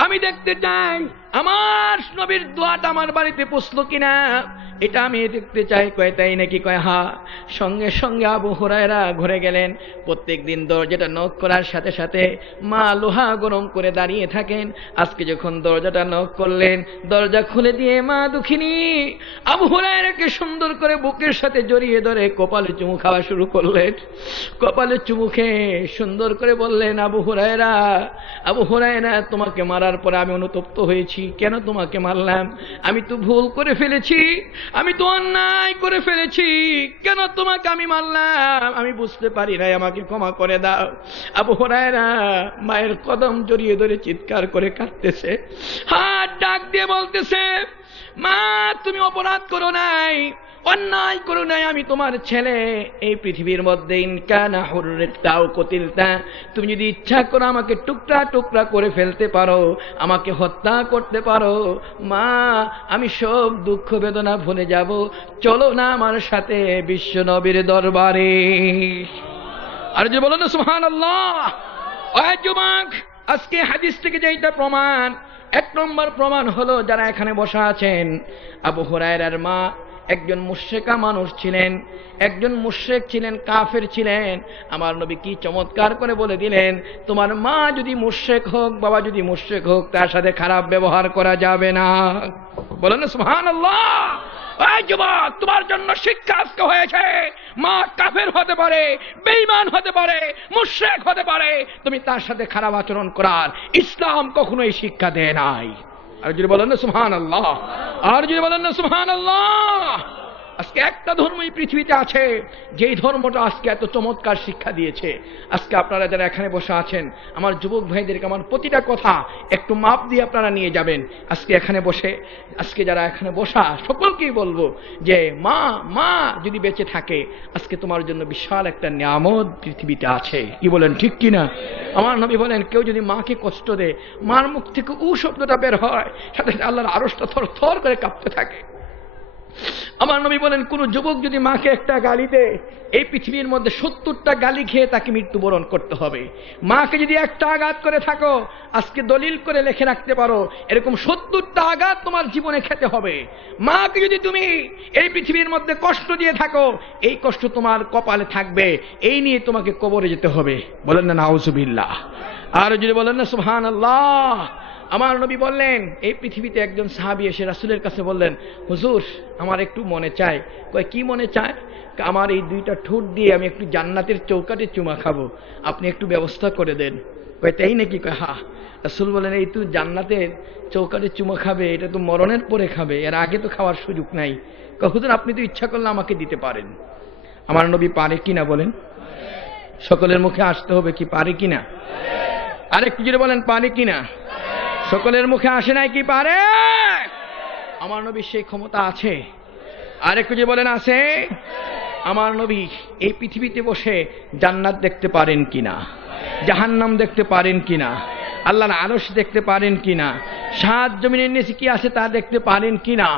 আমি দেখতে চাই আমার নবীর দোয়াটা আমার বাড়িতে পৌঁছলো কিনা, এটা আমি দেখতে চাই। কয় তাই নাকি? কয় হ্যাঁ। সঙ্গে সঙ্গে আবু হুরায়রা ঘরে গেলেন। প্রত্যেকদিন দরজাটা নক করার সাথে সাথে মা লোহা গরম করে দাঁড়িয়ে থাকেন। আজকে যখন দরজাটা নক করলেন, দরজা খুলে দিয়ে মা দুঃখিনী আবু হুরায়রাকে সুন্দর করে বুকের সাথে জড়িয়ে ধরে কপালে চুমু খাওয়া শুরু করলেন। কপালে চুমু খেয়ে সুন্দর করে বললেন, আবু হুরায়রা তোমাকে মারার পরে আমি অনুতপ্ত হয়েছি। কেন তোমাকে মারলাম? আমি তো ভুল করে ফেলেছি। আমি তো অন্যায় করে ফেলেছি, কেন তোমাকে আমি মারলাম, আমি বুঝতে পারি নাই, আমাকে ক্ষমা করে দাও। আবু হুরায়রা মায়ের কদম জড়িয়ে ধরে চিৎকার করে কাঁদতেছে, হাত ডাক দিয়ে বলতেছে, মা তুমি অপরাধ করো নাই, অন্যায় করো নাই, আমি তোমার ছেলে। এই পৃথিবীর মধ্যে ইনকানা হুররিকতাও কতিলতা, তুমি যদি ইচ্ছা করো আমাকে টুকরা টুকরা করে ফেলতে পারো, আমাকে হত্যা করতে পারো, মা আমি সব দুঃখ বেদনা ভুলে যাব, চলো না আমার সাথে বিশ্ব নবীর দরবারে। আর যে বলো না সুবহানাল্লাহ। ওই যুবক, আজকে হাদিস থেকে যেটা প্রমাণ, এক নম্বর প্রমাণ হলো যারা এখানে বসা আছেন, আবু হুরায়রার মা একজন মুশরিকা মানুষ ছিলেন, একজন মুশরিক ছিলেন, কাফের ছিলেন। আমার নবী কি চমৎকার করে বলে দিলেন, তোমার মা যদি মুশরিক হোক, বাবা যদি মুশরিক হোক, তার সাথে খারাপ ব্যবহার করা যাবে না। বলেন না সুবহানাল্লাহ। ওই যুবক, তোমার জন্য শিক্ষা আজকে হয়েছে, মা কাফের হতে পারে, বেঈমান হতে পারে, মুশরিক হতে পারে, তুমি তার সাথে খারাপ আচরণ করার ইসলাম কখনোই শিক্ষা দেয় নাই। আর যদি বলেন না সুবহানাল্লাহ, আর যদি বলেন না সুবহানাল্লাহ। আজকে একটা ধর্মই পৃথিবীতে আছে যেই ধর্মটা আজকে এত চমৎকার শিক্ষা দিয়েছে। আজকে আপনারা যারা এখানে বসে আছেন, আমার যুবক ভাইদেরকে আমার প্রতিটা কথা একটু মাপ দিয়ে আপনারা নিয়ে যাবেন। আজকে এখানে বসে, আজকে যারা এখানে বসা সকলকেই বলবো যে মা মা যদি বেঁচে থাকে, আজকে তোমার জন্য বিশাল একটা নিয়ামত পৃথিবীতে আছে। কি বলেন, ঠিক কিনা? আমার নবী বলেন, কেউ যদি মাকে কষ্ট দেয়, মার মুখ থেকে উ শব্দটা বের হয়, সাথে আল্লাহর আরশটা থর থর করে কাঁপতে থাকে। আমার নবী বলেন, কোন যুবক যদি মাকে একটা গালি দেয়, এই পৃথিবীর মধ্যে 70টা গালি খেয়ে তাকে মৃত্যুবরণ করতে হবে। মাকে যদি একটা আঘাত করে থাকো, আজকে দলিল করে লিখে রাখতে পারো, এরকম 70টা আঘাত তোমার জীবনে খেতে হবে। মাকে যদি তুমি এই পৃথিবীর মধ্যে কষ্ট দিয়ে থাকো, এই কষ্ট তোমার কপালে থাকবে, এই নিয়ে তোমাকে কবরে যেতে হবে। বলেন না নাউজুবিল্লাহ। আর যদি বলেন না সুবহানাল্লাহ। আমার নবী বললেন, এই পৃথিবীতে একজন সাহাবী এসে রাসূলের কাছে বললেন, হুজুর আমার একটু মনে চায়। কয় কি মনে চায়? আমার এই দুইটা ঠোঁট দিয়ে আমি একটু জান্নাতের চৌকাঠে চুমা খাবো, আপনি একটু ব্যবস্থা করে দেন। কয় তাই নাকি? কয় হ্যাঁ। রাসূল বলেন, এই তুই জান্নাতের চৌকাঠে চুমা খাবে, এটা তো মরণের পরে খাবে, এর আগে তো খাওয়ার সুযোগ নাই। কয় হুজুর আপনি তো ইচ্ছা করলে আমাকে দিতে পারেন। আমার নবী পারে কিনা বলেন? সকলের মুখে আসতে হবে কি পারে কিনা? আরেকটু জোরে বলেন, পারে কিনা? সকলের মুখে আসে নাই কি পারে? আমার নবী সেই ক্ষমতা আছে। আরেকটু যে বলেন আছে। আমার নবী এই পৃথিবীতে বসে জান্নাত দেখতে পারেন কিনা, জাহান্নাম দেখতে পারেন কিনা, আল্লাহর আরশ দেখতে পারেন কিনা, সাত জমিনের নিচে কি আছে তা দেখতে পারেন কিনা?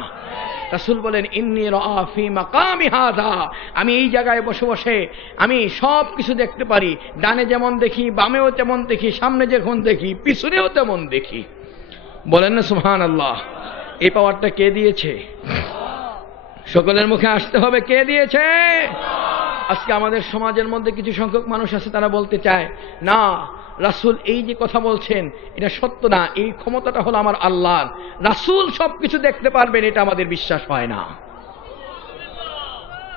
রাসূল বলেন, ইন্নী রাআ ফি মাকামি হাযা, আমি এই জায়গায় বসে বসে আমি সব কিছু দেখতে পারি। ডানে যেমন দেখি, বামেও তেমন দেখি, সামনে যখন দেখি, পিছনেও তেমন দেখি। বলেন না সুবহানাল্লাহ। এই পাওয়ারটা কে দিয়েছে? সকলের মুখে আসতে হবে, কে দিয়েছে? আজকে আমাদের সমাজের মধ্যে কিছু সংখ্যক মানুষ আছে, তারা বলতে চায় না রাসূল এই যে কথা বলছেন এটা সত্য না, এই ক্ষমতাটা হলো আমার আল্লাহর, রাসূল সবকিছু দেখতে পারবেন, এটা আমাদের বিশ্বাস হয় না।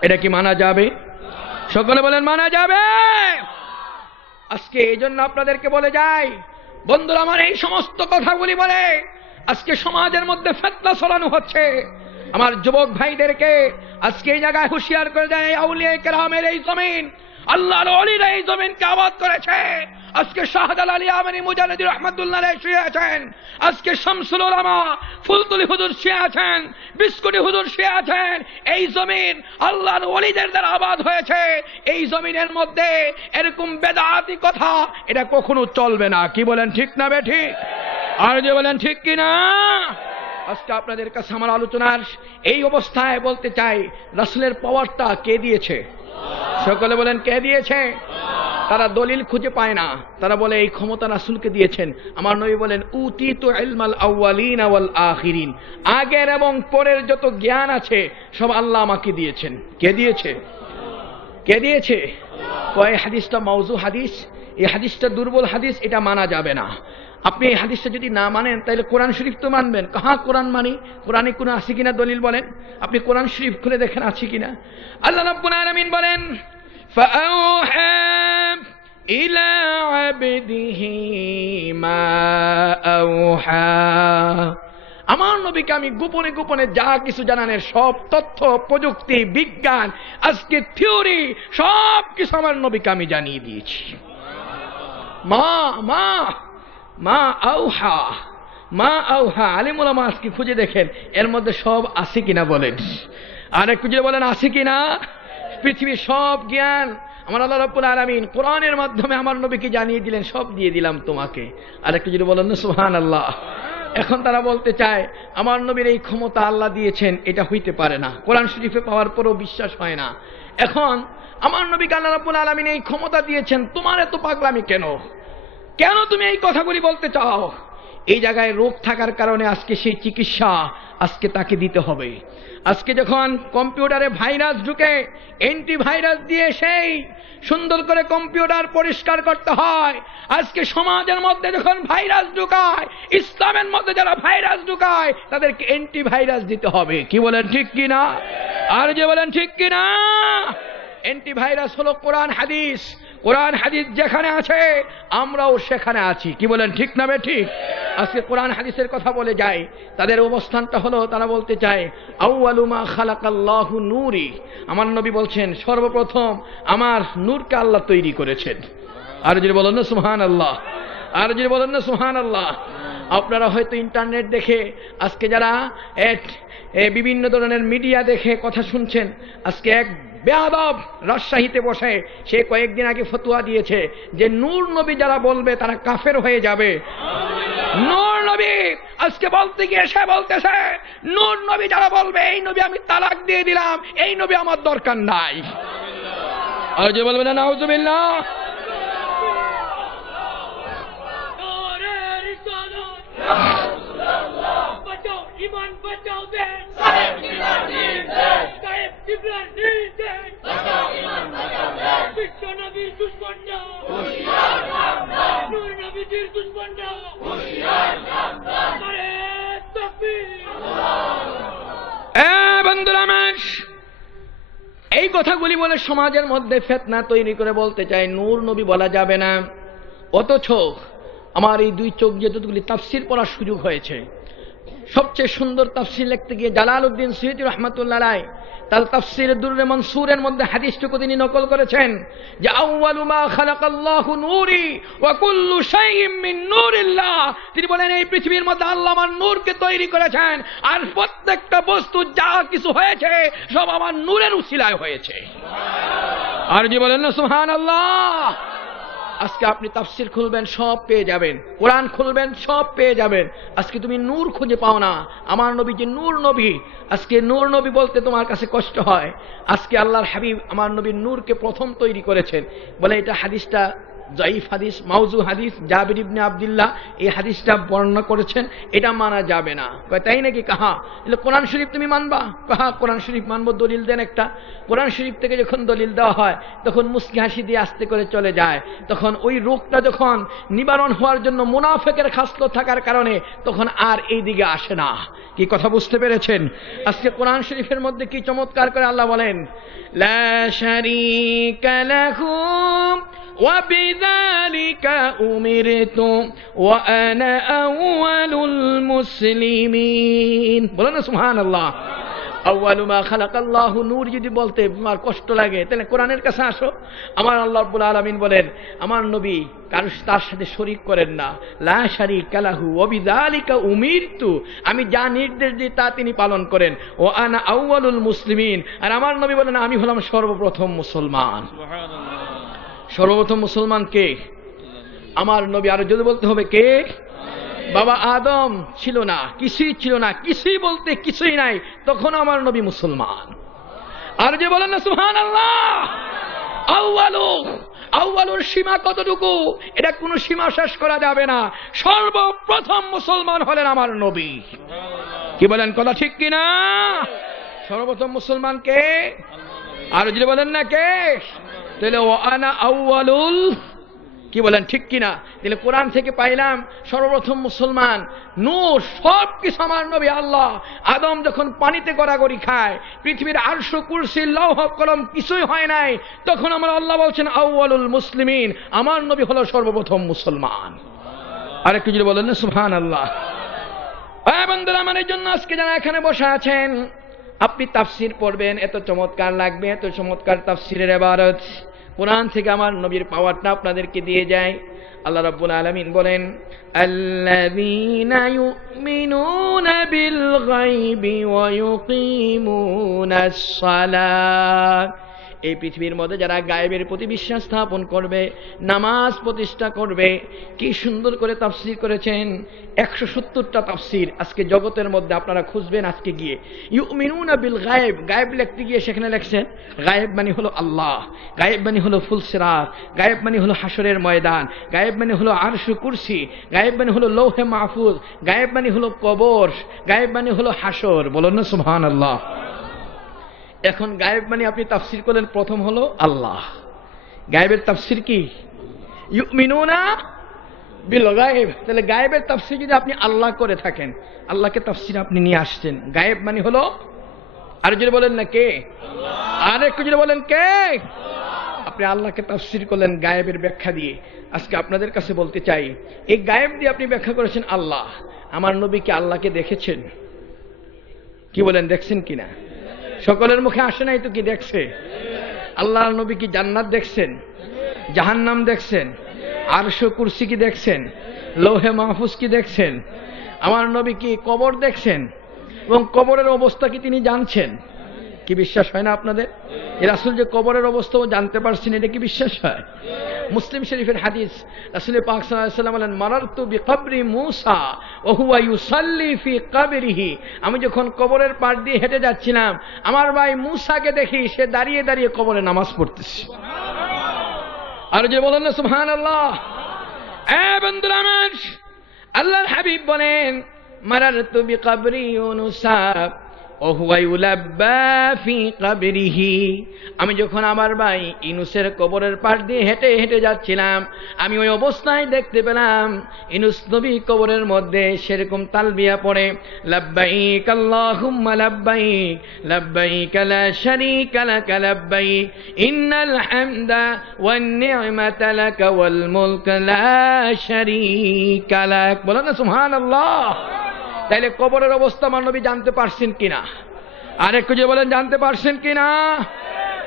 এটা কি মানা যাবে? সকলে বলেন মানা যাবে? আজকে এই জন্য আপনাদেরকে বলে যাই, বন্ধুরা আমার, এই সমস্ত কথাগুলি বলে আজকে সমাজের মধ্যে ফিতনা ছড়ানো হচ্ছে। আমার যুবক ভাইদেরকে আজকে এই জায়গায় হুঁশিয়ার করে দেয়, আউলিয়া কেরামের এই জমিন, আল্লাহর ওলিরা এই জমিনকে আবাদ করেছে। আজকে শাহজালাল আলী আমিনী মুজাহিদ রহমাতুল্লাহ আলাইহি শুয়ে আছেন, আজকে শামসুল উলামা ফুলতুলি হুজুর শুয়ে আছেন, বিস্কুটি হুজুর শুয়ে আছেন। এই জমিন আল্লাহর ওলিদের দ্বারা আবাদ হয়েছে। এই জমিনের মধ্যে এরকম বেদাতি কথা এটা কখনো চলবে না। কি বলেন, ঠিক না বে ঠিক? আর যে বলেন ঠিক কিনা? আজকে আপনাদের কাছে আমার আলোচনার এই অবস্থায় বলতে চাই, রাসূলের পাওয়ারটা কে দিয়েছে? সকলে বলেন কে দিয়েছে? তারা দলিল খুঁজে পায় না, তারা বলে এই ক্ষমতা রাসূলকে দিয়েছেন। আমার নবী বলেন, উতিতু ইলমাল আউয়ালিন ওয়াল আখিরিন, আগের এবং পরের যত জ্ঞান আছে সব আল্লাহ আমাকে দিয়েছেন। কে দিয়েছে? কে দিয়েছে? কয় হাদিসটা মাউযু হাদিস, এই হাদিসটা দুর্বল হাদিস, এটা মানা যাবে না। আপনি এই হাদিসটা যদি না মানেন তাহলে কোরআন শরীফ তো মানবেন। কাহা কোরআন মানি? কোরআনে কোনো আছে কিনা দলিল বলেন? আপনি কোরআন শরীফ খুলে দেখেন আছে কিনা। আল্লাহ রাব্বুল আলামিন বলেন, ফাআউহা ইলা আবদিহি মা আওহা, আমার নবীকে আমি গোপনে গোপনে যা কিছু জানানের সব তথ্য, প্রযুক্তি, বিজ্ঞান, আজকে থিওরি সব কিছু আমার নবীকে আমি জানিয়ে দিয়েছি। মা মা মা আউহা, মা আউহা। আলিম ওলামা আজকে খুঁজে দেখেন এর মধ্যে সব আছে কিনা বলেন, আর একটু যদি বলেন আছে কিনা। পৃথিবীর সব জ্ঞান আমার আল্লাহ রাব্বুল আলামিন কোরআনের মাধ্যমে আমার নবীকে জানিয়ে দিলেন, সব দিয়ে দিলাম তোমাকে। আর একটু যদি বলেন না সুবহানাল্লাহ। এখন তারা বলতে চায় আমার নবীর এই ক্ষমতা আল্লাহ দিয়েছেন, এটা হইতে পারে না, কোরআন শরীফে পাওয়ার পরেও বিশ্বাস হয় না। এখন আমার নবীকে আল্লাহ রাব্বুল আলামিন এই ক্ষমতা দিয়েছেন, তোমার এত পাগলামি কেন? কেন তুমি এই কথাগুলি বলতে চাও? এই জায়গায় রোগ থাকার কারণে আজকে সেই চিকিৎসা আজকে তাকে দিতে হবে। আজকে যখন কম্পিউটারে ভাইরাস ঢুকে অ্যান্টিভাইরাস দিয়ে সেই সুন্দর করে কম্পিউটার পরিষ্কার করতে হয়, আজকে সমাজের মধ্যে যখন ভাইরাস ঢুকায়, ইসলামের মধ্যে যারা ভাইরাস ঢুকায় তাদেরকে অ্যান্টিভাইরাস দিতে হবে। কি বলেন ঠিক কিনা? আর যে বলেন ঠিক কিনা? অ্যান্টিভাইরাস হলো কোরআন হাদিস। কোরআন হাদিস যেখানে আছে আমরাও সেখানে আছি। কি বলেন ঠিক না বেঠিক? আজকে কোরআন হাদিসের কথা বলে যায়, তাদের অবস্থানটা হলো তারা বলতে চায় আউয়ালু মা খালাকাল্লাহু নূরি। আমার নবী বলছেন সর্বপ্রথম আমার নূরকে আল্লাহ তৈরি করেছেন। আর যদি বলেন না সুবহানাল্লাহ, আর যদি বলেন না সুবহানাল্লাহ। আপনারা হয়তো ইন্টারনেট দেখে আজকে যারা বিভিন্ন ধরনের মিডিয়া দেখে কথা শুনছেন, আজকে এক বেয়াদব রাজশাহীতে বসে সে কয়েকদিন আগে ফতোয়া দিয়েছে যে নূর নবী যারা বলবে তারা কাফের হয়ে যাবে। নূর নবী আজকে বলতে গিয়ে সে বলতেছে নূর নবী যারা বলবে এই নবী আমি তালাক দিয়ে দিলাম, এই নবী আমার দরকার নাই। আর যে বলবে না নাউজুবিল্লাহ। ইমান বাঁচাও দেন, সাহেব কিবলার দিন দেন, সাহেব কিবলার দিন দেন, বাঁচাও ইমান বাঁচাও দেন। বিশ্ব নবীর দুশমনরা হুঁশিয়ার সাবধান, নূর নবীর দুশমনরা হুঁশিয়ার সাবধান। নারে তাকবীর। বন্ধুরা আমার এই কথাগুলি বলে সমাজের মধ্যে ফিতনা তৈরি করে বলতে চায় নূর নবী বলা যাবে না। অথচ আমার এই দুই চোখ যেতগুলি তাফসির পড়ার সুযোগ হয়েছে, সবচেয়ে সুন্দর তাফসির লিখতে গিয়ে জালালউদ্দিন সুয়ুতী রাহমাতুল্লাহ আলাইহি তার তাফসির দুররে মনসুরের মধ্যে হাদিসটুকু তিনি নকল করেছেন যে আউয়ালু মা খালাকাল্লাহু নূরি ওয়া কুল্লু শাইইন মিন নূরিল্লাহ। তিনি বলেন এই পৃথিবীর মধ্যে আল্লাহ আমার নূরকে তৈরি করেছেন, আর প্রত্যেকটা বস্তু যা কিছু হয়েছে সব আমার নূরের উসিলায় হয়েছে। আর যে বলেন না সুবহানাল্লাহ। আজকে আপনি তাফসির খুলবেন সব পেয়ে যাবেন, কোরআন খুলবেন সব পেয়ে যাবেন। আজকে তুমি নূর খুঁজে পাও না। আমার নবী যে নূর নবী, আজকে নূর নবী বলতে তোমার কাছে কষ্ট হয়। আজকে আল্লাহর হাবিব আমার নবীর নূরকে প্রথম তৈরি করেছেন বলে এটা হাদিসটা জাইফ হাদিস, মাউজু হাদিস। জাবির ইবনে আব্দুল্লাহ এই হাদিসটা বর্ণনা করেছেন, এটা মানা যাবে না। কয় তাই নাকি? কাহা এলে কোরআন শরীফ তুমি মানবা? কাহা কোরআন শরীফ মানবো, দলিল দেন একটা। কোরআন শরীফ থেকে যখন দলিল দেওয়া হয় তখন মুস্কি হাসি দিয়ে আস্তে করে চলে যায়। তখন ওই রোগটা যখন নিবারণ হওয়ার জন্য মুনাফিকের খাসলত থাকার কারণে তখন আর এই দিকে আসে না। কি কথা বুঝতে পেরেছেন? আজকে কোরআন শরীফের মধ্যে কি চমৎকার করে আল্লাহ বলেন লা শারীকা লাহু وبذلك أمرت وأنا أول المسلمين। বলেন না সুবহানাল্লাহ। আউয়ালু মা খালাকাল্লাহু নূর যদি বলতে তোমার কষ্ট লাগে তাহলে কোরআনের কাছে আসো। আমার আল্লাহ রাব্বুল আলামিন বলেন আমার নবী কারো তার সাথে শরীক করেন না। লা শারীকা লাহু ওয়া বিযালিকা উমিরতু, আমি যা নির্দেশ দিই তা তিনি পালন করেন। ও আনা আউয়ালুল মুসলিমিন, আর আমার নবী বলেন আমি হলাম সর্বপ্রথম মুসলমান। সুবহানাল্লাহ। সর্বপ্রথম মুসলমান কে? আমার নবী। আর যদি বলতে হবে কে? বাবা আদম ছিল না, কিছুই ছিল না, কিছুই বলতে কিছুই নাই, তখন আমার নবী মুসলমান। আর যে বলেন না সুবহানাল্লাহ। আউয়ালু, আউয়ালুর সীমা কতটুকু এটা কোনো সীমা শেষ করা যাবে না। সর্বপ্রথম মুসলমান হলেন আমার নবী। কি বলেন, কথা ঠিক কিনা? সর্বপ্রথম মুসলমান কে? আর যদি বলেন না কে, তাহলে ও আনা আউয়ালুল, কি বলেন ঠিক কিনা? তাহলে কোরআন থেকে পাইলাম সর্বপ্রথম মুসলমান নূর। সব কিছু আমার নবী। আল্লাহ আদম যখন পানিতে গড়াগড়ি খায়, পৃথিবীর আরশ কুরসি লৌহ কলম কিছুই হয় নাই, তখন আমার আল্লাহ বলছেন আউয়ালুল মুসলিমিন, আমার নবী হলো সর্বপ্রথম মুসলমান। আর একটু যদি বলেন না সুবহানাল্লাহ। বন্ধুরা, আমার জন্য আজকে যারা এখানে বসে আছেন, আপনি তাফসির পড়বেন, এত চমৎকার লাগবে, এত চমৎকার তাফসিরের ইবারত কোরআন থেকে আমার নবীর পাওয়ারটা আপনাদেরকে দিয়ে যায়। আল্লাহ রাব্বুল আলামিন বলেন, আল্লাযীনা ইউমিনুনা বিল গায়বি ওয়া ইউকিমুনাস সালাত। এই পৃথিবীর মধ্যে যারা গায়েবের প্রতি বিশ্বাস স্থাপন করবে, নামাজ প্রতিষ্ঠা করবে। কি সুন্দর করে তাফসীর করেছেন, 170টা তাফসীর আজকে জগতের মধ্যে আপনারা খুঁজবেন। আজকে গিয়ে ইউমিনুনা বিল গায়েব, গায়েব লিখতে গিয়ে সেখানে লেখছেন গায়েব মানে হলো আল্লাহ, গায়েব মানে হলো ফুলসিরাত, গায়েব মানে হলো হাসরের ময়দান, গায়েব মানে হলো আরশ কুরসি, গায়েব মানে হলো লৌহে মাহফুজ, গায়েব মানে হলো কবর, গায়েব মানে হলো হাসর। বলুন না সুবহানাল্লাহ। এখন গায়েব মানে আপনি তাফসীর করলেন, প্রথম হলো আল্লাহ। গায়েবের তাফসীর কি? ইউমিনুনা বিল গায়েব। তাহলে গায়েবের তাফসীর যদি আপনি আল্লাহ করে থাকেন, আল্লাহকে তাফসীর আপনি নিয়ে আসছেন। গায়েব মানে হলো, আর যদি বলেন না কে, আর একটু যদি বলেন কে, আপনি আল্লাহকে তাফসীর করলেন গায়েবের ব্যাখ্যা দিয়ে। আজকে আপনাদের কাছে বলতে চাই, এই গায়েব দিয়ে আপনি ব্যাখ্যা করেছেন আল্লাহ। আমার নবী কি আল্লাহকে দেখেছেন? কি বলেন, দেখছেন কিনা? সকলের মুখে আসে নাই তো, কি দেখছে? আল্লাহর নবী কি জান্নাত দেখছেন, জাহান্নাম দেখছেন, আরশ কুরসি কি দেখছেন, লৌহে মাহফুজ কি দেখছেন? আমার নবী কি কবর দেখছেন এবং কবরের অবস্থা কি তিনি জানছেন? কি বিশ্বাস হয় না আপনাদের? রাসূল যে কবরের অবস্থাও জানতে পারছেন, এটা কি বিশ্বাস হয়? মুসলিম শরীফের হাদিস, রাসূল পাক সাল্লাল্লাহু আলাইহি ওয়াসাল্লাম বলেন, মারারতু বিকবরি মূসা ওয়া হুয়া ইউসাল্লি ফি কবরিহি। আমি যখন কবরের পাশ দিয়ে হেঁটে যাচ্ছিলাম, আমার ভাই মূসাকে দেখি সে দাঁড়িয়ে দাঁড়িয়ে কবরে নামাজ পড়তেছে। আর যে বলেন না সুবহানাল্লাহ। বন্ধুরা আমার, আল্লাহর হাবিব বলেন, মারারতু বিকবরি ইউনুসা ওয়া হুয়া ইউলাব্বা ফি কবরিহি। আমি যখন আমার ভাই ইউনুসের কবরের পাশ দিয়ে হেঁটে হেঁটে যাচ্ছিলাম, আমি ওই অবস্থায় দেখতে পেলাম ইউনুস নবী কবরের মধ্যে সেরকম তালবিয়া পড়ে, লাব্বাইক আল্লাহুম্মা লাব্বাইক, লাব্বাইক লা শারীকা লাক লাব্বাইক, ইন্নাল হামদা ওয়ান নি'মাতা লাক ওয়াল মুলক লা শারীকা লাক। বলেন না সুবহানাল্লাহ। তাইলে কবরের অবস্থা আমার নবী জানতে পারছেন কিনা? আর একটু যে বলেন, জানতে পারছেন কিনা?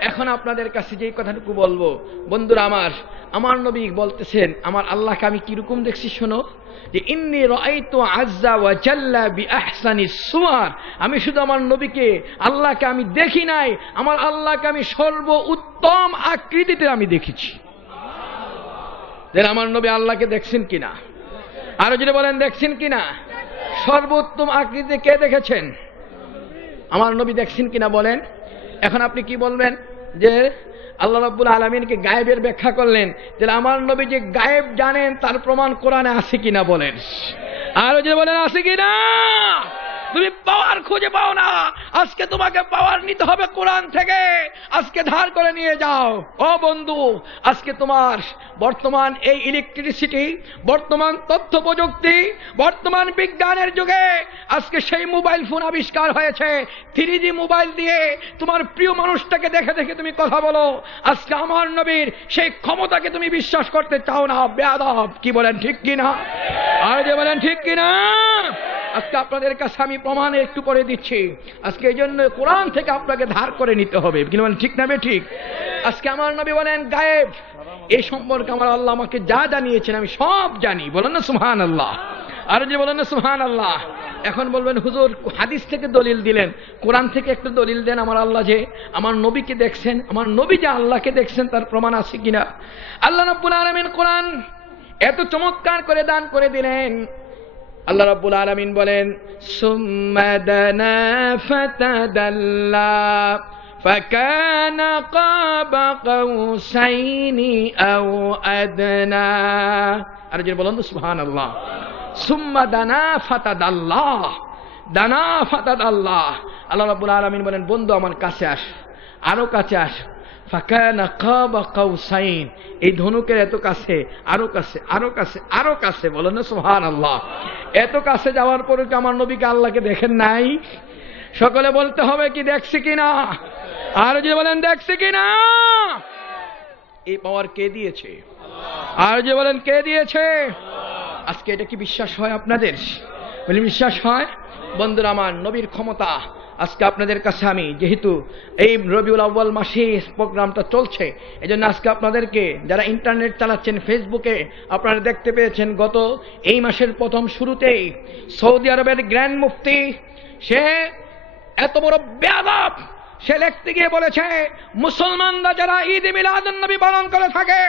এখন আপনাদের কাছে যে কথাটুকু বলবো, বন্ধুরা আমার, আমার নবী বলতেছেন আমার আল্লাহকে আমি কিরকম দেখছি শোনো, যে ইন্নী রাআইতু আযযা ওয়া জাল্লা বিআহসানিস সুওয়ার। আমি শুধু আমার নবীকে, আল্লাহকে আমি দেখি নাই, আমার আল্লাহকে আমি সর্ব উত্তম আকৃতিতে আমি দেখেছি। আমার নবী আল্লাহকে দেখছেন কিনা? আরো যদি বলেন দেখছেন কিনা? সর্বোত্তম আকৃতিতে কে দেখেছেন? আমার নবী দেখছেন কিনা বলেন। এখন আপনি কি বলবেন যে আল্লাহ রাব্বুল আলামিনকে গায়েবের ব্যাখ্যা করলেন, তাহলে আমার নবী যে গায়েব জানেন তার প্রমাণ কোরআনে আছে কিনা বলেন। আর যে বলেন আছে কিনা। তুমি পাওয়ার খুঁজে পাও না, আজকে তোমাকে পাওয়ার নিতে হবে কোরআন থেকে। আজকে ধার করে নিয়ে যাও। ও বন্ধু, আজকে তোমার বর্তমান এই ইলেকট্রিসিটি, বর্তমান তথ্য প্রযুক্তি, বর্তমান বিজ্ঞানের যুগে আজকে সেই মোবাইল ফোন আবিষ্কার হয়েছে। 3G মোবাইল দিয়ে তোমার প্রিয় মানুষটাকে দেখে দেখে তুমি কথা বলো। আজকে আমার নবীর সেই ক্ষমতাকে তুমি বিশ্বাস করতে চাও না, বেয়াদব। কি বলেন, ঠিক কিনা? আর যে বলেন ঠিক কিনা। আজকে আপনাদের কাছে আমি প্রমাণ একটু পরে দিচ্ছি। আজকে এই জন্য কোরআন থেকে আপনাকে ধার করে নিতে হবে। কি বলেন, ঠিক না বে ঠিক? আজকে আমার নবী বলেন গায়েব, এই সম্পর্কে আমার আল্লাহ আমাকে যা জানিয়েছেন আমি সব জানি। বলেন না সুবহানাল্লাহ। আর যে বলেন না সুবহানাল্লাহ। এখন বলবেন হুজুর হাদিস থেকে দলিল দিলেন, কোরআন থেকে একটু দলিল দেন আমার আল্লাহ যে আমার নবীকে দেখছেন, আমার নবী যে আল্লাহকে দেখছেন তার প্রমাণ আছে কিনা। আল্লাহ রাব্বুল আলামিন কোরআন এত চমৎকার করে দান করে দিলেন। আল্লাহ রাব্বুল আলামিন বলেন, সুম্মা দানা ফাতাদাল্লা ফাকানা কাবা কাউসাইনি আও আদনা। আর যে বলেন সুবহানাল্লাহ। সুম্মা দানা ফাতাদাল্লাহ, দানা ফাতাদাল্লাহ। আল্লাহ রাব্বুল আলামিন বলেন, বন্ধু আমার কাছে আস, আরো কাছে আস। ফাকানা কাবা কাউসাইন, এই ধনুকের এত কাছে, আরো কাছে, আরো কাছে, আরো কাছে। বলেন না সুবহানাল্লাহ। এত কাছে যাওয়ার পরে কি আমার নবীকে আল্লাহকে দেখেন নাই? সকলে বলতে হবে কি দেখছি কিনা। আর যে বলেন দেখছি কিনা। এই পাওয়ার কে দিয়েছে? আর যে বলেন কে দিয়েছে? আজকে এটা কি বিশ্বাস হয় আপনাদের? বলে বিশ্বাস হয়? বন্ধুরা আমার, নবীর ক্ষমতা আজকে আপনাদের কাছে আমি, যেহেতু এই রবিউল আউয়াল মাসে প্রোগ্রামটা চলছে, এজন্য আজকে আপনাদেরকে যারা ইন্টারনেট চালাচ্ছেন, ফেসবুকে আপনারা দেখতে পেয়েছেন গত এই মাসের প্রথম শুরুতেই সৌদি আরবের গ্র্যান্ড মুফতি, সে এত বড় বেয়াদব, সে লিখতে গিয়ে বলেছে মুসলমানরা যারা ঈদ মিলাদুন নবী পালন করে থাকে,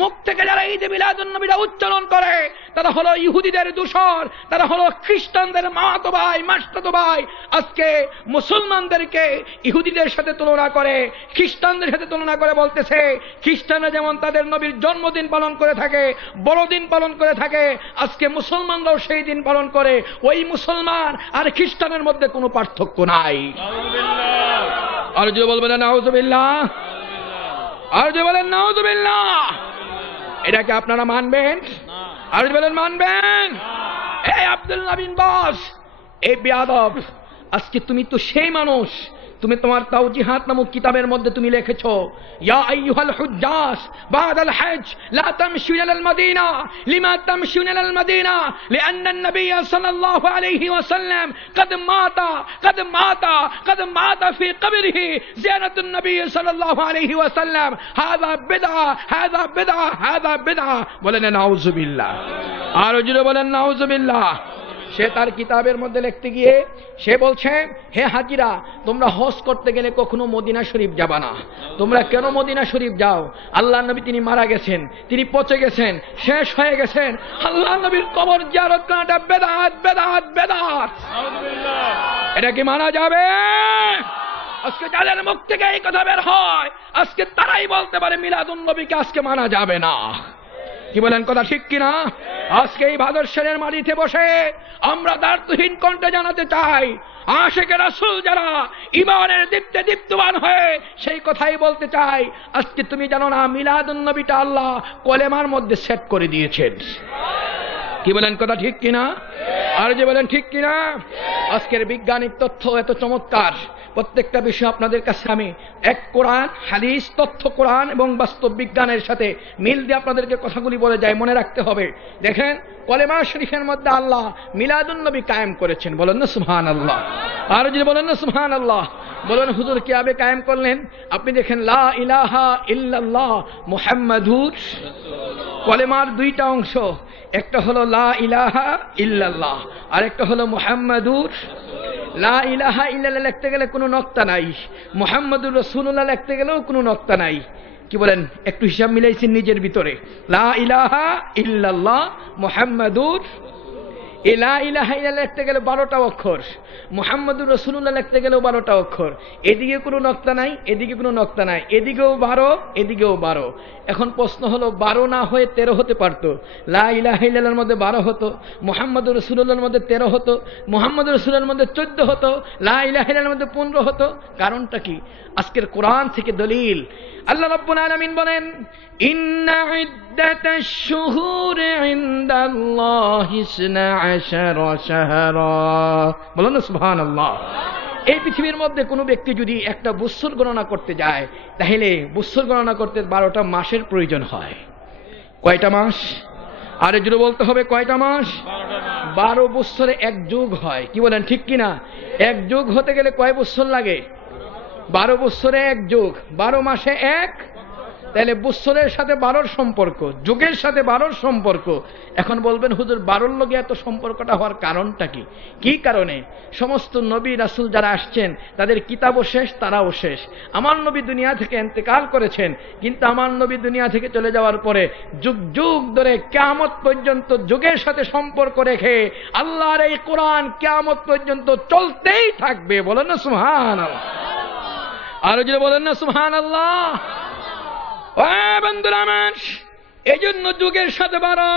মুখ থেকে যারা ঈদ মিলাদুন নবীরা উচ্চারণ করে, তারা হলো ইহুদিদের দূষর, তারা হলো খ্রিস্টানদের মামাতো ভাই, মাস্তাতো ভাই। আজকে মুসলমানদেরকে ইহুদিদের সাথে তুলনা করে, খ্রিস্টানদের সাথে তুলনা করে বলতেছে খ্রিস্টানরা যেমন তাদের নবীর জন্মদিন পালন করে থাকে, বড়দিন পালন করে থাকে, আজকে মুসলমানরাও সেই দিন পালন করে। ওই মুসলমান আর খ্রিস্টানের মধ্যে কোনো পার্থক্য নাই। আর যে বলবেন নাউজুবিল্লাহ, আর যে বলেন নাউজুবিল্লাহ, এটাকে আপনারা মানবেন? আর যে বলেন মানবেন? এই আব্দুল্লাহ বিন বাস, এই বেয়াদব, আজকে তুমি তো সেই মানুষ, তুমি তোমার তাওজিহাত নামক কিতাবের মধ্যে তুমি লিখেছো ইয়া আইয়ুহাল হুজ্জাজ বাদাল হজ লা তামশু ইলাল মদিনা লিমা তামশুন ইলাল মদিনা লিআন্না আন-নবী সাল্লাল্লাহু আলাইহি ওয়াসাল্লাম قد مات في قبره زيارة النبي صلى الله عليه وسلم هذا بدعة বলেন নাউজুবিল্লাহ, আর জোরে বলেন নাউজুবিল্লাহ। সে তার কিতাবের মধ্যে লিখতে গিয়ে সে বলছে, হে হাজিরা, তোমরা হজ করতে গেলে কখনো মদিনা শরীফ যাবা না। তোমরা কেন মদিনা শরীফ যাও? আল্লাহ নবী তিনি মারা গেছেন, তিনি পচে গেছেন, শেষ হয়ে গেছেন। আল্লাহ নবীর কবর জিয়ারত করাটা বেদাত, বেদাত, বেদাত। এটা কি মানা যাবে? আজকে যাদের মুখ থেকে এই কথা বের হয়, আজকে তারাই বলতে পারে মিলাদুন নবীকে আজকে মানা যাবে না। কি বলেন, কথা ঠিক কিনা? আজকে এই ভাদরশের মাটিতে বসে আমরা দার্থহীন কণ্ঠে জানাতে চাই, আশিকে রাসূল যারা ঈমানের দীপ্তে দীপ্তমান হয়ে সেই কথাই বলতে চাই, আজকে তুমি জানো না মিলাদুন নবীটা আল্লাহ কলেমার মধ্যে সেট করে দিয়েছেন। কি বলেন, কথা ঠিক কিনা? আর যে বলেন ঠিক কিনা? আজকের বৈজ্ঞানিক তথ্য এত চমৎকার, প্রত্যেকটা বিষয় আপনাদের কাছে আমি এক কোরআন, হাদিস, তথ্য, কোরআন এবং বাস্তব বিজ্ঞানের সাথে মিল দিয়ে আপনাদেরকে কথাগুলি বলে যাই, মনে রাখতে হবে। দেখেন, কলেমা শরীফের মধ্যে আল্লাহ মিলাদুন নবী কায়েম করেছেন, বলেন না সুবহানাল্লাহ। আর যদি বলেন না সুবহানাল্লাহ, বলেন হুজুর কিভাবে কায়েম করলেন? আপনি দেখেন লা ইলাহা ইল্লাল্লাহ মুহাম্মাদুর, কলেমার দুইটা অংশ, একটা হলো লা ইলাহা ইল্লাল্লাহ আর একটা হলো মুহাম্মাদুর। লা ইলাহা ইল্লাল্লাহ লিখতে গেলে কোনো নক্তা নাই, মুহাম্মাদুর রাসূলুল্লাহ লিখতে গেলেও কোনো নক্তা নাই। কি বলেন, একটু হিসাব মিলাইছেন নিজের ভিতরে? লা ইলাহা ইল্লাল্লাহ মুহাম্মাদুর, লা ইলাহা ইল্লাল্লাহ লিখতে গেলে 12টা অক্ষর, মুহাম্মাদুর রাসূলুল্লাহ লিখতে গেলেও 12টা অক্ষর। এদিকে কোনো নক্তা নাই, এদিকে কোনো নক্তা নাই, এদিকেও 12, এদিকেও 12। এখন প্রশ্ন হলো, 12 না হয়ে 13 হতে পারতো। লা ইলাহা ইল্লাল্লাহর মধ্যে 12 হতো, মুহাম্মাদুর রাসূলুল্লাহর মধ্যে 13 হতো, মুহাম্মাদুর রাসূলুল্লাহর মধ্যে 14 হতো, লা ইলাহা ইল্লাল্লাহর মধ্যে 15 হতো। কারণটা কি? আজকের কোরআন থেকে দলিল। আল্লাহ রাব্বুল আলামিন বলেন, ইন্না ইদ্দাতাশ শুহুরি ইনদাল্লাহি 12 শাহরা। বলুন না সুবহানাল্লাহ। এই পৃথিবীর মধ্যে কোনো ব্যক্তি যদি একটা বৎসর গণনা করতে যায়, তাহলে বৎসর গণনা করতে 12টা মাসের প্রয়োজন হয়। কয়টা মাস? আরে জোরে বলতে হবে, কয়টা মাস? 12 বৎসরে এক যুগ হয়। কি বলেন, ঠিক কিনা? এক যুগ হতে গেলে কয় বৎসর লাগে? 12 বৎসরে এক যুগ, 12 মাসে এক, তাহলে বৎসরের সাথে 12র সম্পর্ক, যুগের সাথে 12র সম্পর্ক। এখন বলবেন হুজুর 12র লগে এত সম্পর্কটা হওয়ার কারণটা কি? কি কারণে? সমস্ত নবী রাসূল যারা আসছেন তাদের কিতাবও শেষ, তারাও শেষ। আমার নবী দুনিয়া থেকে ইন্তেকাল করেছেন, কিন্তু আমার নবী দুনিয়া থেকে চলে যাওয়ার পরে যুগ যুগ ধরে কিয়ামত পর্যন্ত যুগের সাথে সম্পর্ক রেখে আল্লাহর এই কোরআন কিয়ামত পর্যন্ত চলতেই থাকবে। বলেন না সুবহানাল্লাহ। আর যদি বলেন না সুবহানাল্লাহ। বন্ধুরা আমার, এই জন্য যুগের সাথে 12,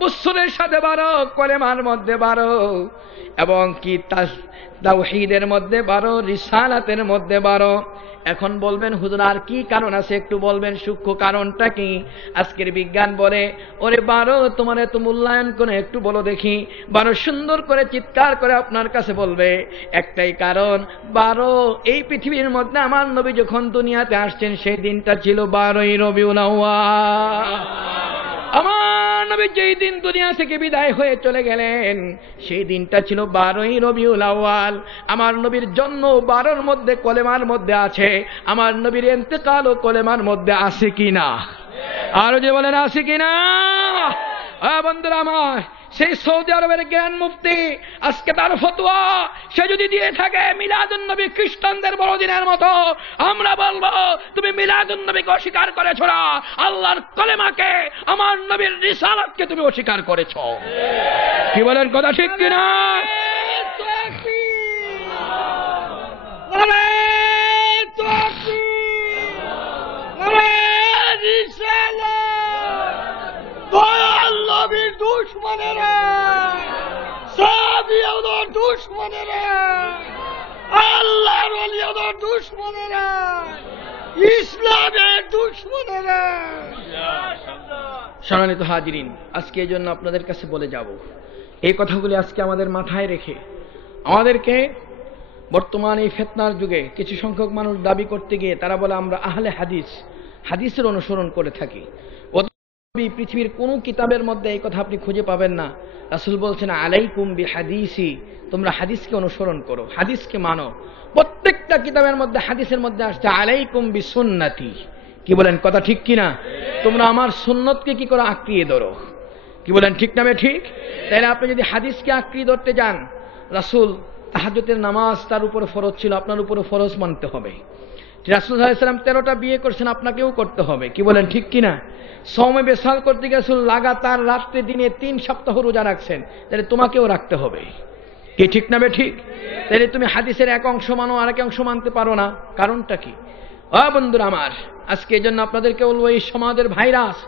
বৎসরের সাথে 12, কলেমার মধ্যে 12, এবং কি তাওহীদের মধ্যে 12, রিসালাতের মধ্যে 12। এখন বলবেন হুজুর আর কি কারণ আছে, একটু বলবেন সূক্ষ্ম কারণটা কি? আজকের বিজ্ঞান বলে, ওরে 12 তোমার এত মূল্যায়ন করে একটু বলো দেখি। 12 সুন্দর করে চিৎকার করে আপনার কাছে বলবে একটাই কারণ, 12 এই পৃথিবীর মধ্যে আমার নবী যখন দুনিয়াতে আসছেন সেই দিনটা ছিল 12ই রবিউল আউয়াল। আমার নবী যেই দিন দুনিয়া থেকে বিদায় হয়ে চলে গেলেন সেই দিনটা ছিল 12ই রবিউল আউয়াল। আমার নবীর জন্ম 12-র মধ্যে কলেমার মধ্যে আছে, আমার নবীর ইন্তেকালও কলেমার মধ্যে আছে কিনা? আরো যে বলেন আছে কিনা? বন্ধুরা আমার, সেই সৌদি আরবের জ্ঞান মুফতি আজকে তার ফতোয়া সে যদি দিয়ে থাকে মিলাদুন নবী খ্রিস্টানদের বড়দিনের মতো, আমরা বলবো তুমি মিলাদুন নবীকে অস্বীকার করেছো না, আল্লাহর কলেমাকে, আমার নবীর রিসালাতকে তুমি অস্বীকার করেছো। কি বলেন, কথা ঠিক কিনা? নবীর দুশমনেরা, সাহাবীদের দুশমনেরা, আল্লাহর ওলিদের দুশমনেরা, ইসলামের দুশমনেরা। সম্মানিত হাজিরিন, আজকে এই জন্য আপনাদের কাছে বলে যাব, এই কথাগুলি আজকে আমাদের মাথায় রেখে আমাদেরকে বর্তমান এই ফিতনার যুগে কিছু সংখ্যক মানুষ দাবি করতে গিয়ে তারা বলে আমরা আহলে হাদিস, হাদিসের অনুসরণ করে থাকি। পৃথিবীর কোন কিতাবের মধ্যে এই কথা আপনি খুঁজে পাবেন না। রাসূল বলছেন আলাইকুম বিহাদিসি, তোমরা হাদিসকে অনুসরণ করো, হাদিসকে মানো। প্রত্যেকটা কিতাবের মধ্যে হাদিসের মধ্যে আসছে আলাইকুম বিসুন্নতি। কি বলেন, কথা ঠিক কিনা? তোমরা আমার সুন্নতকে কি করে আঁকড়িয়ে ধরো। কি বলেন, ঠিক না ঠিক? তাইলে আপনি যদি হাদিসকে আঁকড়িয়ে ধরতে যান, রাসূল তাহাজ্জুদের নামাজ তার উপরে ফরজ ছিল, আপনার উপরে ফরজ মানতে হবে। রাসূল সাল্লাল্লাহু আলাইহি ওয়াসাল্লাম 13টা বিয়ে করছেন, আপনাকেও করতে হবে। কি বলেন, ঠিক কিনা? সওমে বেসাল করতে গিয়ে রাসূল লাগাতার রাত্রে দিনে 3 সপ্তাহ রোজা রাখছেন, তাহলে তোমাকেও রাখতে হবে। কি ঠিক না ঠিক? তাহলে তুমি হাদিসের এক অংশ মানো আর এক অংশ মানতে পারো না, কারণটা কি? বন্ধুরা আমার, আজকে এই জন্য আপনাদেরকে বলবো, এই সমাজের ভাইরাস,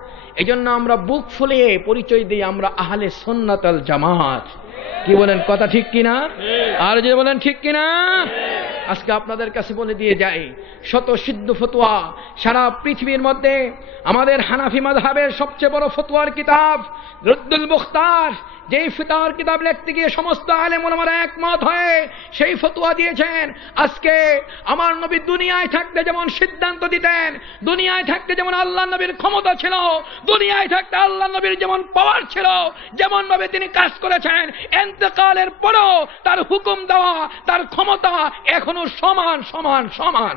এই জন্য আমরা বুক ফুলিয়ে পরিচয় দিই আমরা আহলে সুন্নাত ওয়াল জামাত। কি বলেন, কথা ঠিক কিনা? আর যে বলেন ঠিক কিনা? আজকে আপনাদের কাছে বলে দিয়ে যাই, শত সিদ্ধ ফতোয়া সারা পৃথিবীর মধ্যে আমাদের হানাফি মাযহাবের সবচেয়ে বড় ফতোয়ার কিতাব রদ্দুল মুখতার, যেই ফতোয়ার কিতাব লিখতে গিয়ে সমস্ত আলেম ওলামারা একমত হয়ে সেই ফতোয়া দিয়েছেন। আজকে আমার নবী দুনিয়ায় থাকতে যেমন সিদ্ধান্ত দিতেন, দুনিয়ায় থাকতে যেমন আল্লাহ নবীর ক্ষমতা ছিল, দুনিয়ায় থাকতে আল্লাহ নবীর যেমন পাওয়ার ছিল, যেমন ভাবে তিনি কাজ করেছেন, ইন্তেকালের পরেও তার হুকুম দেওয়া, তার ক্ষমতা এখনো সমান সমান সমান।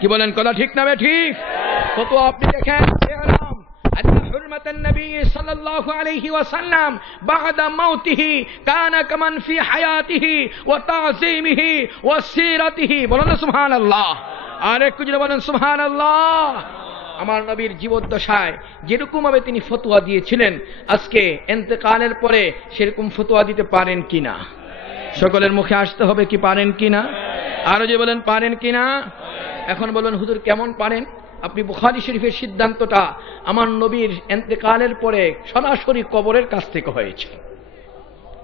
কি বলেন, কথা ঠিক না ঠিক? ফতোয়া আপনি দেখেন, أن حرمة النبي صلى الله عليه وسلم بعد موته كان كمن في حياته وتعظيمه وسيرته। বলেন সুবহানাল্লাহ। আর একটু যদি বলেন সুবহানাল্লাহ। আমার নবীর জীবদ্দশায় যেরকম ভাবে তিনি ফতোয়া দিয়েছিলেন, আজকে ইন্তেকালের পরে সেরকম ফতোয়া দিতে পারেন কিনা? সকলের মুখে আসতে হবে, কি পারেন কিনা? আরো যে বলেন পারেন কিনা? এখন বলবেন হুজুর কেমন পারেন? আপনি বুখারী শরীফের সিদ্ধান্তটা আমার নবীর ইন্তেকালের পরে সরাসরি কবরের কাছ থেকে হয়েছে।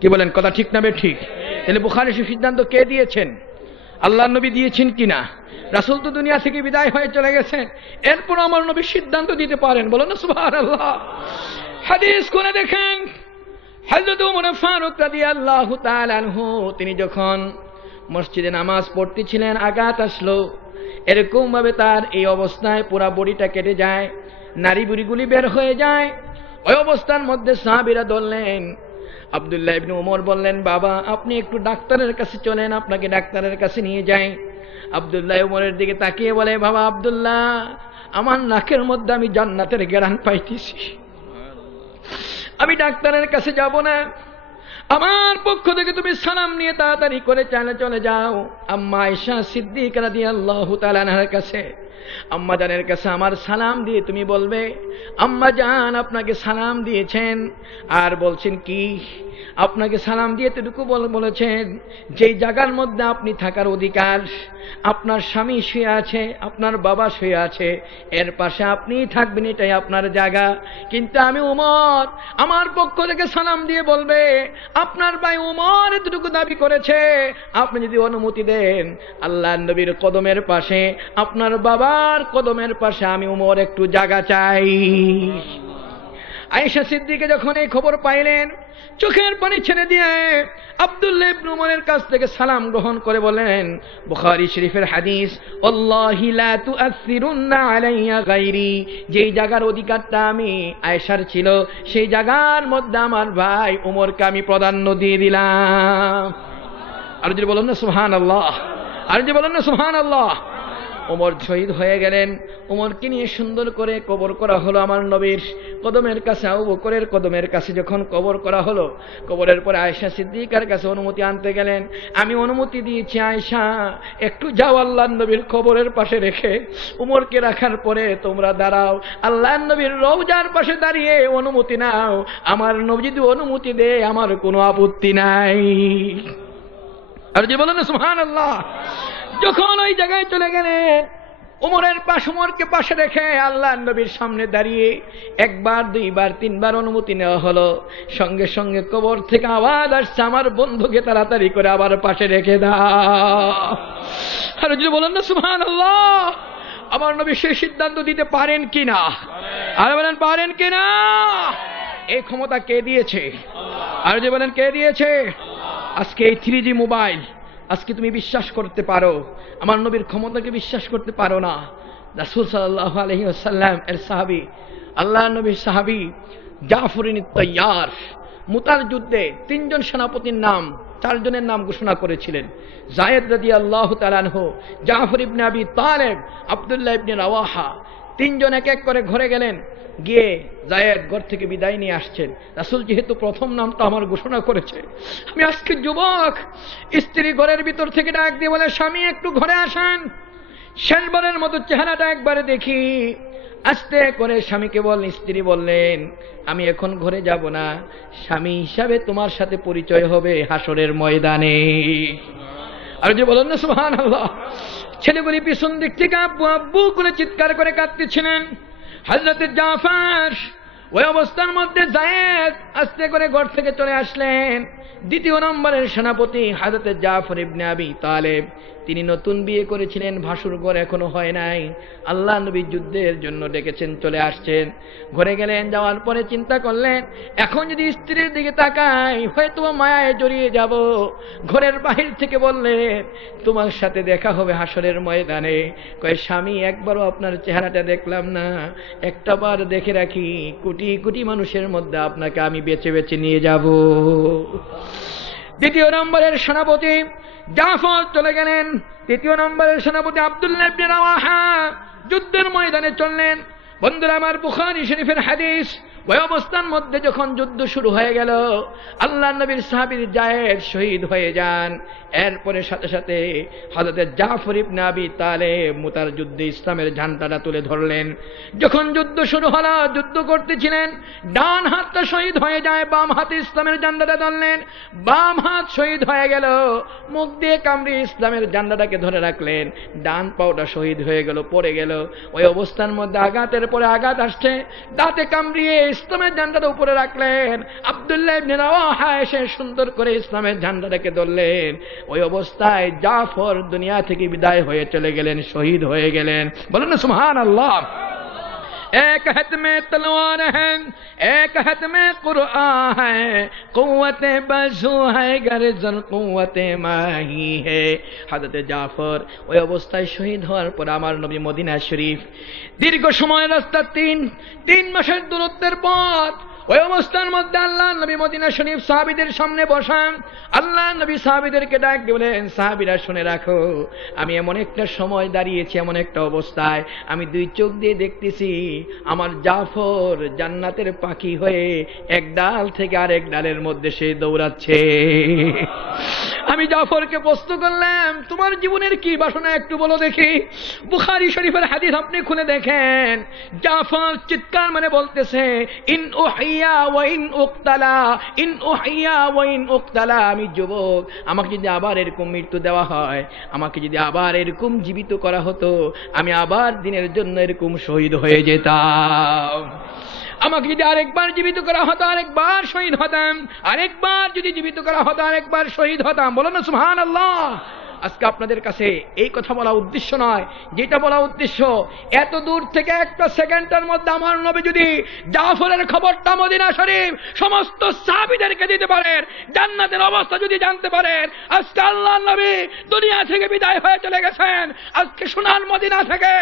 কি বলেন, কথা ঠিক না ঠিক? তাহলে বুখারী শরীফ সিদ্ধান্ত কে দিয়েছেন? আল্লাহর নবী দিয়েছেন কিনা? রাসূল তো দুনিয়া থেকে বিদায় হয়ে চলে গেছেন, এরপর আমার নবী সিদ্ধান্ত দিতে পারেন। বলেন না সুবহানাল্লাহ। হাদিস কোনে দেখেন, হযরত ওমর ফারুক রাদিয়াল্লাহু তাআলা আনহু তিনি যখন মসজিদে নামাজ পড়তেছিলেন, আঘাত আসলো, এরকম ভাবে তার এই অবস্থায় পুরা বডিটা কেটে যায়, নারী বুড়িগুলি বের হয়ে যায়। ওই অবস্থার মধ্যে সাহাবীরা ধরলেন। আব্দুল্লাহ ইবনে ওমর বললেন, বাবা আপনি একটু ডাক্তারের কাছে চলেন, আপনাকে ডাক্তারের কাছে নিয়ে যাই। আব্দুল্লাহ ওমরের দিকে তাকিয়ে বলে, বাবা আব্দুল্লাহ, আমার নাকের মধ্যে আমি জান্নাতের ঘ্রাণ পাইতেছি, আমি ডাক্তারের কাছে যাব না, আমার পক্ষ থেকে তুমি সালাম নিয়ে তাড়াতাড়ি করে চলে যাও আম্মা আয়েশা সিদ্দিকা রাদিয়াল্লাহু তাআলা আনহার কাছে। আম্মা জানের কাছে আমার সালাম দিয়ে তুমি বলবে, আম্মা জান আপনাকে সালাম দিয়েছেন, আর বলছেন কি? আপনাকে সালাম দিয়ে এতটুকু বলেছেন, যেই জায়গার মধ্যে আপনি থাকার অধিকার, আপনার স্বামী শুয়ে আছে, আপনার বাবা শুয়ে আছে, এর পাশে আপনিই থাকবেন, এটাই আপনার জায়গা। কিন্তু আমি ওমর আমার পক্ষ থেকে সালাম দিয়ে বলবে, আপনার ভাই ওমর এতটুকু দাবি করেছে, আপনি যদি অনুমতি দেন আল্লাহর নবীর কদমের পাশে, আপনার বাবার কদমের পাশে আমি ওমর একটু জায়গা চাই। আয়েশা সিদ্দিকা যখন এই খবর পাইলেন, চোখের পানি ছেড়ে দিয়ে আব্দুল্লাহ ইবনে উমরের কাছ থেকে সালাম গ্রহণ করে বলেন, বুখারী শরীফের হাদিস, আল্লাহি লা তুআসসিরুন্না আলাইয়া গায়রি, যেই জায়গার অধিকারটা আমি আয়েশার ছিল, সেই জায়গার মধ্যে আমার ভাই উমরকে আমি প্রাধান্য দিয়ে দিলাম। আর যদি বলেন না সুবহানাল্লাহ, আর যদি বলেন না সুবহানাল্লাহ। ওমর শহীদ হয়ে গেলেন। ওমরকে নিয়ে সুন্দর করে কবর করা হলো আমার নবীর কদমের কাছে, আবু বকরের কদমের কাছে যখন কবর করা হলো, কবরের পরে আয়েশা সিদ্দিকার কাছে অনুমতি আনতে গেলেন। আমি অনুমতি দিয়েছি আয়েশা, একটু যাও আল্লাহর নবীর কবরের পাশে রেখে, উমরকে রাখার পরে তোমরা দাঁড়াও, আল্লাহর নবীর রওজার পাশে দাঁড়িয়ে অনুমতি নাও। আমার নবী যদি অনুমতি দেয় আমার কোনো আপত্তি নাই। আর যে বলেন সুবহানাল্লাহ। যখন ওই জায়গায় চলে গেলেন, উমরকে পাশে রেখে আল্লাহর নবীর সামনে দাঁড়িয়ে একবার, দুইবার, তিনবার অনুমতি নেওয়া হলো। সঙ্গে সঙ্গে কবর থেকে আওয়াজ আসছে, আমার বন্ধুকে তাড়াতাড়ি করে আবার পাশে রেখে দাও। আর যদি বলেন না সুবহানাল্লাহ। আমার নবী সেই সিদ্ধান্ত দিতে পারেন কিনা? আর বলেন পারেন কিনা? এই ক্ষমতা কে দিয়েছে? আর যে বলেন কে দিয়েছে? আজকে এই 3G মোবাইল, আজকে তুমি বিশ্বাস করতে পারো, আমার নবীর ক্ষমতাকে বিশ্বাস করতে পারো না। রাসূল সাল্লাল্লাহু আলাইহি ওয়াসাল্লাম এর সাহাবী, আল্লাহর নবীর সাহাবী জাফরিন তাইয়ার মুতার যুদ্ধে 3 জন সেনাপতির নাম, 4 জনের নাম ঘোষণা করেছিলেন। যায়েদ রাদিয়াল্লাহু তাআলা আনহু, জাফর ইবনে আবি তালেব, আব্দুল্লাহ ইবনে রাওয়াহা, 3 জন এক এক করে ঘরে গেলেন। গিয়ে যায়েদ ঘর থেকে বিদায় নিয়ে আসছেন। রাসূল যেহেতু প্রথম নামটা আমার ঘোষণা করেছে, আমি আজকে যুবক, স্ত্রী ঘরের ভিতর থেকে ডাক দিয়ে বলে, স্বামী একটু ঘরে আসেন, শেষবারের মতো চেহারাটা একবারে দেখি। আস্তে করে স্বামীকে বললেন, স্ত্রী বললেন, আমি এখন ঘরে যাব না, স্বামী হিসাবে তোমার সাথে পরিচয় হবে হাসরের ময়দানে। আর যে বলেন না সুবহানাল্লাহ। ছেলেগুলি পিছন দিক থেকে আব্বু আব্বু করে চিৎকার করে কাঁদতেছিলেন। হযরত জাফর ওই অবস্থার মধ্যে যায়েদ আস্তে করে ঘর থেকে চলে আসলেন। দ্বিতীয় নম্বরের সেনাপতি হযরত জাফর ইবনে আবি তালেব, তিনি নতুন বিয়ে করেছিলেন, ভাসুর ঘর এখনো হয় নাই। আল্লাহ নবী যুদ্ধের জন্য ডেকেছেন, চলে আসছেন। ঘরে গেলেন, যাওয়ার পরে চিন্তা করলেন, এখন যদি স্ত্রীর দিকে তাকাই হয়তো মায়ায় জড়িয়ে যাব। ঘরের বাহির থেকে বললেন, তোমার সাথে দেখা হবে হাসরের ময়দানে। কয়, স্বামী একবারও আপনার চেহারাটা দেখলাম না, একটা বার দেখে রাখি, কোটি কোটি মানুষের মধ্যে আপনাকে আমি বেছে বেছে নিয়ে যাব। দ্বিতীয় নম্বরের সেনাপতি জাফর চলে গেলেন। তৃতীয় নম্বরের সেনাপতি আব্দুল্লাহ ইবনে রাওয়াহা যুদ্ধের ময়দানে চললেন। বন্ধুরা আমার, বুখারী শরীফের হাদিস, ওই অবস্থার মধ্যে যখন যুদ্ধ শুরু হয়ে গেল, আল্লাহর নবীর সাহাবীর যায়েদ শহীদ হয়ে যান। এরপরে সাথে সাথে হযরত জাফর ইবনে আবি তালেব মুতার যুদ্ধে ইসলামের ঝান্ডাটা তুলে ধরলেন। যখন যুদ্ধ শুরু হলো, যুদ্ধ করতেছিলেন, ডান হাতটা শহীদ হয়ে যায়, বাম হাতে ইসলামের ঝান্ডাটা ধরলেন। বাম হাত শহীদ হয়ে গেল, মুখ দিয়ে কামড়ে ইসলামের ঝান্ডাটাকে ধরে রাখলেন। ডান পাওটা শহীদ হয়ে গেল, পড়ে গেল। ওই অবস্থার মধ্যে আঘাতের পরে আঘাত আসছে, দাঁতে কামড়িয়ে ইসলামের ঝান্ডাটা উপরে রাখলেন। আব্দুল্লাহ ইবনে রাওয়াহা এসে সুন্দর করে ইসলামের ঝান্ডাটাকে ধরলেন। ওই অবস্থায় জাফর দুনিয়া থেকে বিদায় হয়ে চলে গেলেন, শহীদ হয়ে গেলেন। বলেন না সুবহানাল্লাহ। एक हाथ में तलवार है, एक हाथ में कुरआन है, कुव्वत बजू है गर्जन कुव्वत माही है। हजरत জাফর ওই অবস্থায় শহীদ হওয়ার পর আমার নবী মদিনা শরীফ, দীর্ঘ সময় রাস্তা, 3 মাসের দূরত্বের পথ। ওই অবস্থার মধ্যে আল্লাহ নবী মদিনা শরীফ সাহাবীদের সামনে বসান। আল্লাহ নবী সাহাবীদেরকে ডাক দিয়ে বলেন, সাহাবীরা শুনে রাখো, আমি এমন একটা সময় দাঁড়িয়েছি, এমন একটা অবস্থায়, আমি 2 চোখ দিয়ে দেখতেছি আমার জাফর জান্নাতের পাখি হয়ে এক ডাল থেকে আরেক ডালের মধ্যে সে দৌড়াচ্ছে। আমি জাফরকে প্রশ্ন করলাম, তোমার জীবনের কি বাসনা একটু বলো দেখি। বুখারী শরীফের হাদিস আপনি খুলে দেখেন, জাফর চিৎকার মানে বলতেছে, ইন উহিয়া ওয়া ইন উকতালা, ইন উহিয়া ওয়া ইন উকতালা। আমি যুবক, আমাকে যদি আবার এরকম মৃত্যু দেওয়া হয়, আমাকে যদি আবার এরকম জীবিত করা হতো, আমি আবার দিনের জন্য এরকম শহীদ হয়ে যেতাম। আমাকে যদি আরেকবার জীবিত করা হতো, আরেকবার শহীদ হতাম। আরেকবার যদি জীবিত করা হতো, আরেকবার শহীদ হতাম। বলো না সুবহানাল্লাহ। আজকে আপনাদের কাছে এই কথা বলা উদ্দেশ্য নয়, যেটা বলা উদ্দেশ্য, এত দূর থেকে একটা সেকেন্ডের মধ্যে আমার নবী যদি জাফরের খবরটা মদিনা শরীফ সমস্ত সাহাবীদেরকে দিতে পারেন, জান্নাতের অবস্থা যদি জানতে পারেন, আজকে আল্লাহর নবী দুনিয়া থেকে বিদায় হয়ে চলে গেছেন, আজকে সোনার মদিনা থেকে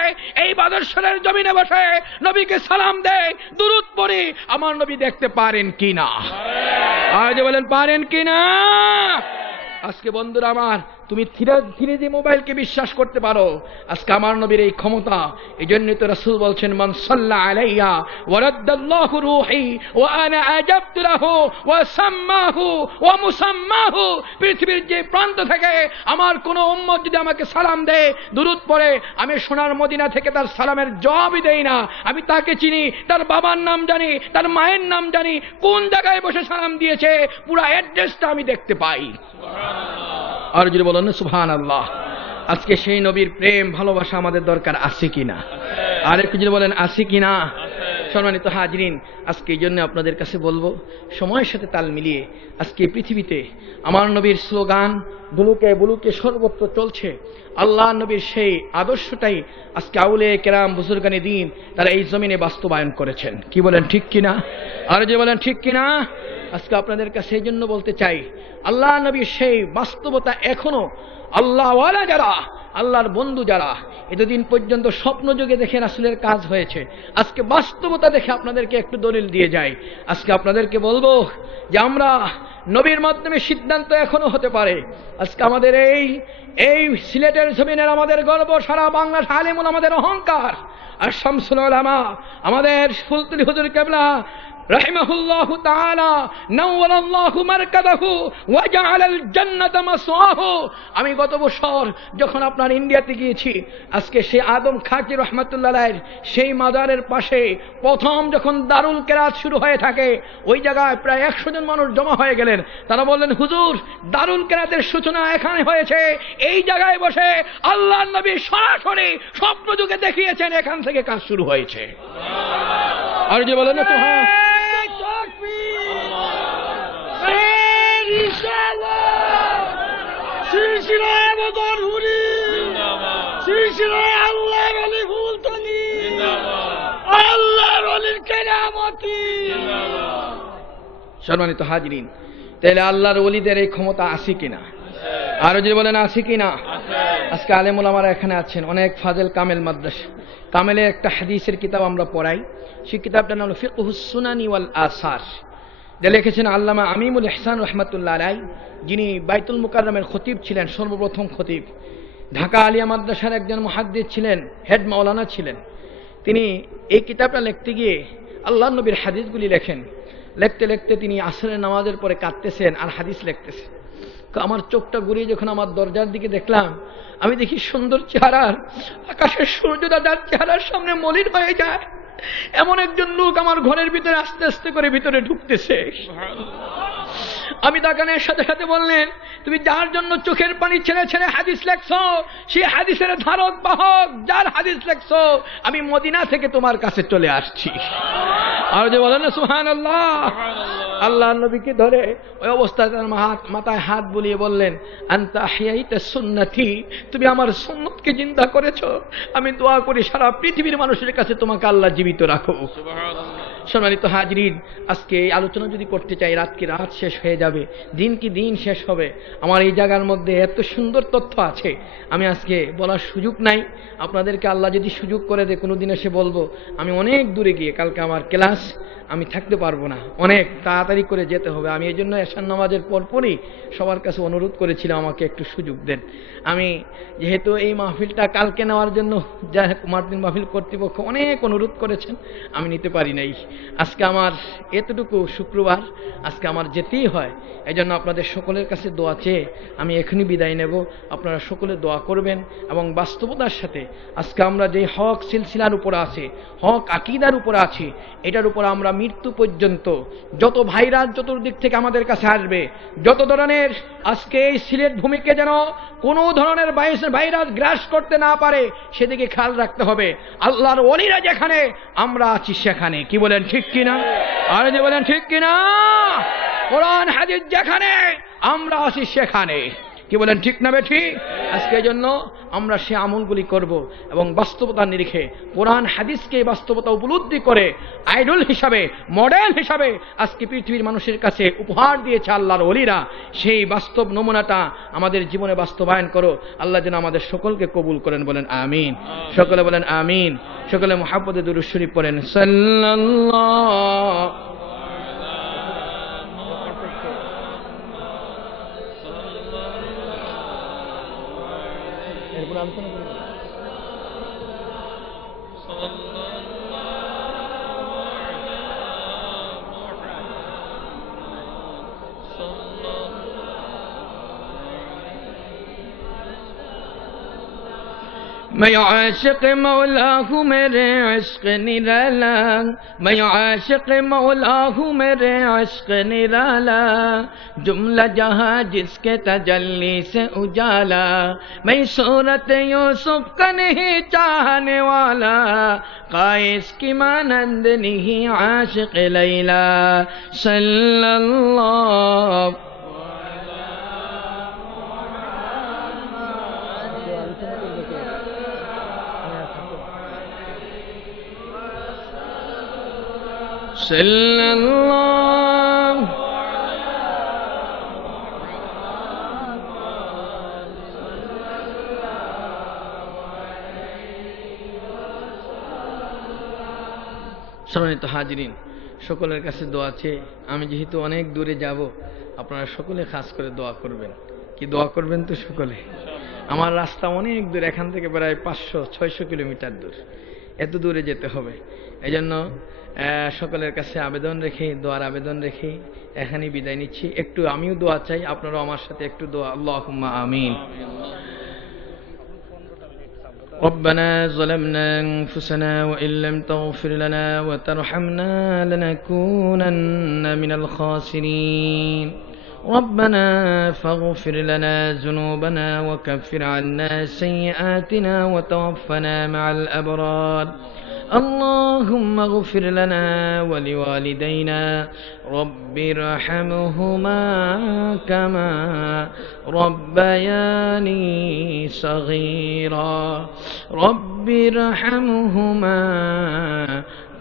এই বাদরশরের জমিনে বসে নবীকে সালাম দেয়, দুরূদ পড়ি, আমার নবী দেখতে পারেন কিনা? আজ বলেন পারেন কিনা? আজকে বন্ধুরা আমার, তুমি ধীরে ধীরে যে মোবাইলকে বিশ্বাস করতে পারো, আজকে আমার নবীর এই ক্ষমতা। এই জন্যই তো রাসূল বলছেন, মান সাল্লা আলাইয়া ওয়া রাদ্দাল্লাহু রূহি ওয়া আনা আজাবতু লাহু ওয়া সাম্মাহু ওয়া মুসাম্মাহু। পৃথিবীর যে প্রান্ত থেকে আমার কোন উম্মত যদি আমাকে সালাম দেয়, দুরূদ পড়ে, আমি সোনার মদিনা থেকে তার সালামের জবাবই দেই না। আমি তাকে চিনি, তার বাবার নাম জানি, তার মায়ের নাম জানি, কোন জায়গায় বসে সালাম দিয়েছে, পুরো অ্যাড্রেসটা আমি দেখতে পাই। আর যদি বলেন সুবহানাল্লাহ। আজকে সেই নবীর প্রেম ভালোবাসা আমাদের দরকার আছে কিনা? আর একটু যদি বলেন আছে কিনা? সম্মানিত হাজরিন, আজকে এই জন্য আপনাদের কাছে বলবো, সময়ের সাথে তাল মিলিয়ে আজকে পৃথিবীতে আমার নবীর স্লোগান বুলুকে বুলুকে সর্বত্র চলছে। আল্লাহ নবীর সেই আদর্শটাই আজকে আউলে কেরাম বুজুর্গানে দিন তারা এই জমিনে বাস্তবায়ন করেছেন। কি বলেন ঠিক কিনা? আর যে বলেন ঠিক কিনা? আজকে আপনাদের কাছে এই জন্য বলতে চাই, আল্লাহ নবীর সেই বাস্তবতা এখনো আল্লাহওয়ালা যারা, আল্লাহর বন্ধু যারা এতদিন পর্যন্ত স্বপ্ন যুগে দেখে রাসূলের কাজ হয়েছে, আজকে বাস্তবতা দেখে আপনাদেরকে একটু দলিল দিয়ে যাই। আজকে আপনাদেরকে বলবো যে আমরা নবীর মাধ্যমে সিদ্ধান্ত এখনো হতে পারে। আজকে আমাদের এই সিলেটের জমিনের আমাদের গর্ব, সারা বাংলা আলেমুল আমাদের অহংকার। আর শামসুল উলামা আমাদের ফুলতুলি হুজুর কেবলা রাহিমাহুল্লাহু তাআলা নাওয়ালাল্লাহু মারকাদাহু ওয়া জাআলাল জান্নাতা মাসওয়াহু। আমি গত বছর যখন আপনার ইন্ডিয়াতে গিয়েছি, আজকে সেই আদম খাকি রহমাতুল্লাহ আলাইহির সেই মাজারের পাশে প্রথম যখন দারুল কেরাত শুরু হয়ে থাকে, ওই জায়গায় প্রায় 100 জন মানুষ জমা হয়ে গেলেন। তারা বললেন, হুজুর দারুল কেরাতের সূচনা এখানে হয়েছে, এই জায়গায় বসে আল্লাহর নবী সরাসরি স্বপ্ন যুগে দেখিয়েছেন, এখান থেকে কাজ শুরু হয়েছে। আর যে বলেন না তো হ্যাঁ, সম্মানিত হাজরিন, তাহলে আল্লাহর ওলিদের এই ক্ষমতা আছে কিনা? আরো যদি বলেন আছে কিনা? আজকে আলেম ওলামারা এখানে আছেন, অনেক ফাজেল কামেল মাদ্রাসা, কামেলে একটা হাদিসের কিতাব আমরা পড়াই, সেই কিতাবটার নাম ফিকহুস সুনানি ওয়াল আসার, যা লিখেছেন আল্লামা আমিমুল ইহসান রহমাতুল্লাহ আলাইহি, যিনি বাইতুল মুকাররমের খতিব ছিলেন, সর্বপ্রথম খতিব। ঢাকা আলিয়া মাদ্রাসার একজন মুহাদ্দিস ছিলেন, হেড মাওলানা ছিলেন। তিনি এই কিতাবটা লিখতে গিয়ে আল্লাহর নবীর হাদিসগুলি লেখেন। লিখতে লিখতে তিনি আসরের নামাজের পরে কাঁদতেছেন আর হাদিস লিখতেছেন। আমার চোখটা ঘুরিয়ে যখন আমার দরজার দিকে দেখলাম, আমি দেখি সুন্দর চেহারার আকাশের সূর্যটা যার চেহারার সামনে মলিন হয়ে যায়, এমন একজন লোক আমার ঘরের ভিতরে আস্তে আস্তে করে ভিতরে ঢুকতেছে। আমি তাকানের সাথে সাথে বললেন, তুমি যার জন্য চোখের পানি ছেড়ে ছেড়ে হাদিস লেখছো, সেই হাদিসের ধারক বাহক, যার হাদিস লেখছো, আমি মদিনা থেকে তোমার কাছে চলে আসছি। আর যে বলেন না সুবহানাল্লাহ। আল্লাহ নবীকে ধরে ওই অবস্থায় তার মাথায় হাত বুলিয়ে বললেন, আনতা আহইয়াইতা সুন্নতি, তুমি আমার সুন্নতকে জিন্দা করেছো। আমি দোয়া করি সারা পৃথিবীর মানুষের কাছে তোমাকে আল্লাহ জীবিত রাখো। সম্মানিত হাজরিন, আজকে এই আলোচনা যদি করতে চাই, রাত কি রাত শেষ হয়ে যাবে, দিন কি দিন শেষ হবে। আমার এই জায়গার মধ্যে এত সুন্দর তথ্য আছে, আমি আজকে বলার সুযোগ নাই। আপনাদেরকে আল্লাহ যদি সুযোগ করে দেয়, কোনো দিন এসে বলবো। আমি অনেক দূরে গিয়ে, কালকে আমার ক্লাস, আমি থাকতে পারবো না, অনেক তাড়াতাড়ি করে যেতে হবে। আমি এই জন্য এশার নামাজের পরপরই সবার কাছে অনুরোধ করেছিলাম আমাকে একটু সুযোগ দেন। আমি যেহেতু এই মাহফিলটা কালকে নেওয়ার জন্য মাহফিল কর্তৃপক্ষ অনেক অনুরোধ করেছেন, আমি নিতে পারি নাই। আজকে আমার এতটুকু শুক্রবার, আজকে আমার যেতেই হয়। এই জন্য আপনাদের সকলের কাছে দোয়া চেয়ে আমি এখনই বিদায় নেব। আপনারা সকলে দোয়া করবেন এবং বাস্তবতার সাথে আজকে আমরা যে হক সিলসিলার উপরে আছে, হক আকীদার উপরে আছি, এটার উপর আমরা মৃত্যু পর্যন্ত যত ভাইরাস চতুর্দিক থেকে আমাদের কাছে আসবে, যত ধরনের আজকে এই সিলেট ভূমিকে যেন কোনো ধরনের ভাইরাস গ্রাস করতে না পারে, সেদিকে খেয়াল রাখতে হবে। আল্লাহর ওলিরা যেখানে, আমরা আছি সেখানে। কি বলেন ঠিক কিনা? আর যে বলেন ঠিক কিনা? কোরআন হাদিস যেখানে, আমরা আছি সেখানে। কি বলেন, ঠিক না বেঠি? আজকে এই জন্য আমরা সে আমলগুলি করব এবং বাস্তবতার নিরিখে কোরআন হাদিসকে বাস্তবতা উপলব্ধি করে আইডল হিসাবে, মডেল হিসাবে আজকে পৃথিবীর মানুষের কাছে উপহার দিয়েছে আল্লাহর ওলিরা। সেই বাস্তব নমুনাটা আমাদের জীবনে বাস্তবায়ন করো। আল্লাহ যেন আমাদের সকলকে কবুল করেন, বলেন আমিন। সকলে বলেন আমিন। সকলে মুহাব্বতে দুরূদ শরীফ পড়েন, সাল্লাল্লাহু। এরপর আলোচনা করব। मैं आशिक मौला हूँ मेरे इश्क निराला, मैं आशिक मौला हूँ मेरे इश्क निराला, जुमला जहाँ जिसके तजल्ली से उजाला, मैं सूरत यूसुफ का नहीं चाहने वाला, कायस की मानंद नहीं आशिक लैला, सल्लल्लाहु। সাল্লাল্লাহু। সম্মানিত হাজিরিন, সকলের কাছে দোয়া আছে। আমি যেহেতু অনেক দূরে যাব, আপনারা সকলে খাস করে দোয়া করবেন। কি দোয়া করবেন তো সকলে? আমার রাস্তা অনেক দূর, এখান থেকে প্রায় 500-600 কিলোমিটার দূর, এত দূরে যেতে হবে। এই জন্য সকলের কাছে আবেদন রেখে, দোয়ার আবেদন রেখে এখানেই বিদায় নিচ্ছি। একটু আমিও দোয়া চাই, আপনারাও আমার সাথে একটু দোয়া। আল্লাহুম্মা আমিন। ربنا ظلمنا أنفسنا وإن لم تغفر لنا وترحمنا لنكونن من الخاسرين ربنا فاغفر لنا ذنوبنا وكفر عنا سيئاتنا وتوفنا مع الأبرار اللهم اغفر لنا ولوالدينا رب ارحمهما كما ربياني صغيرا رب ارحمهما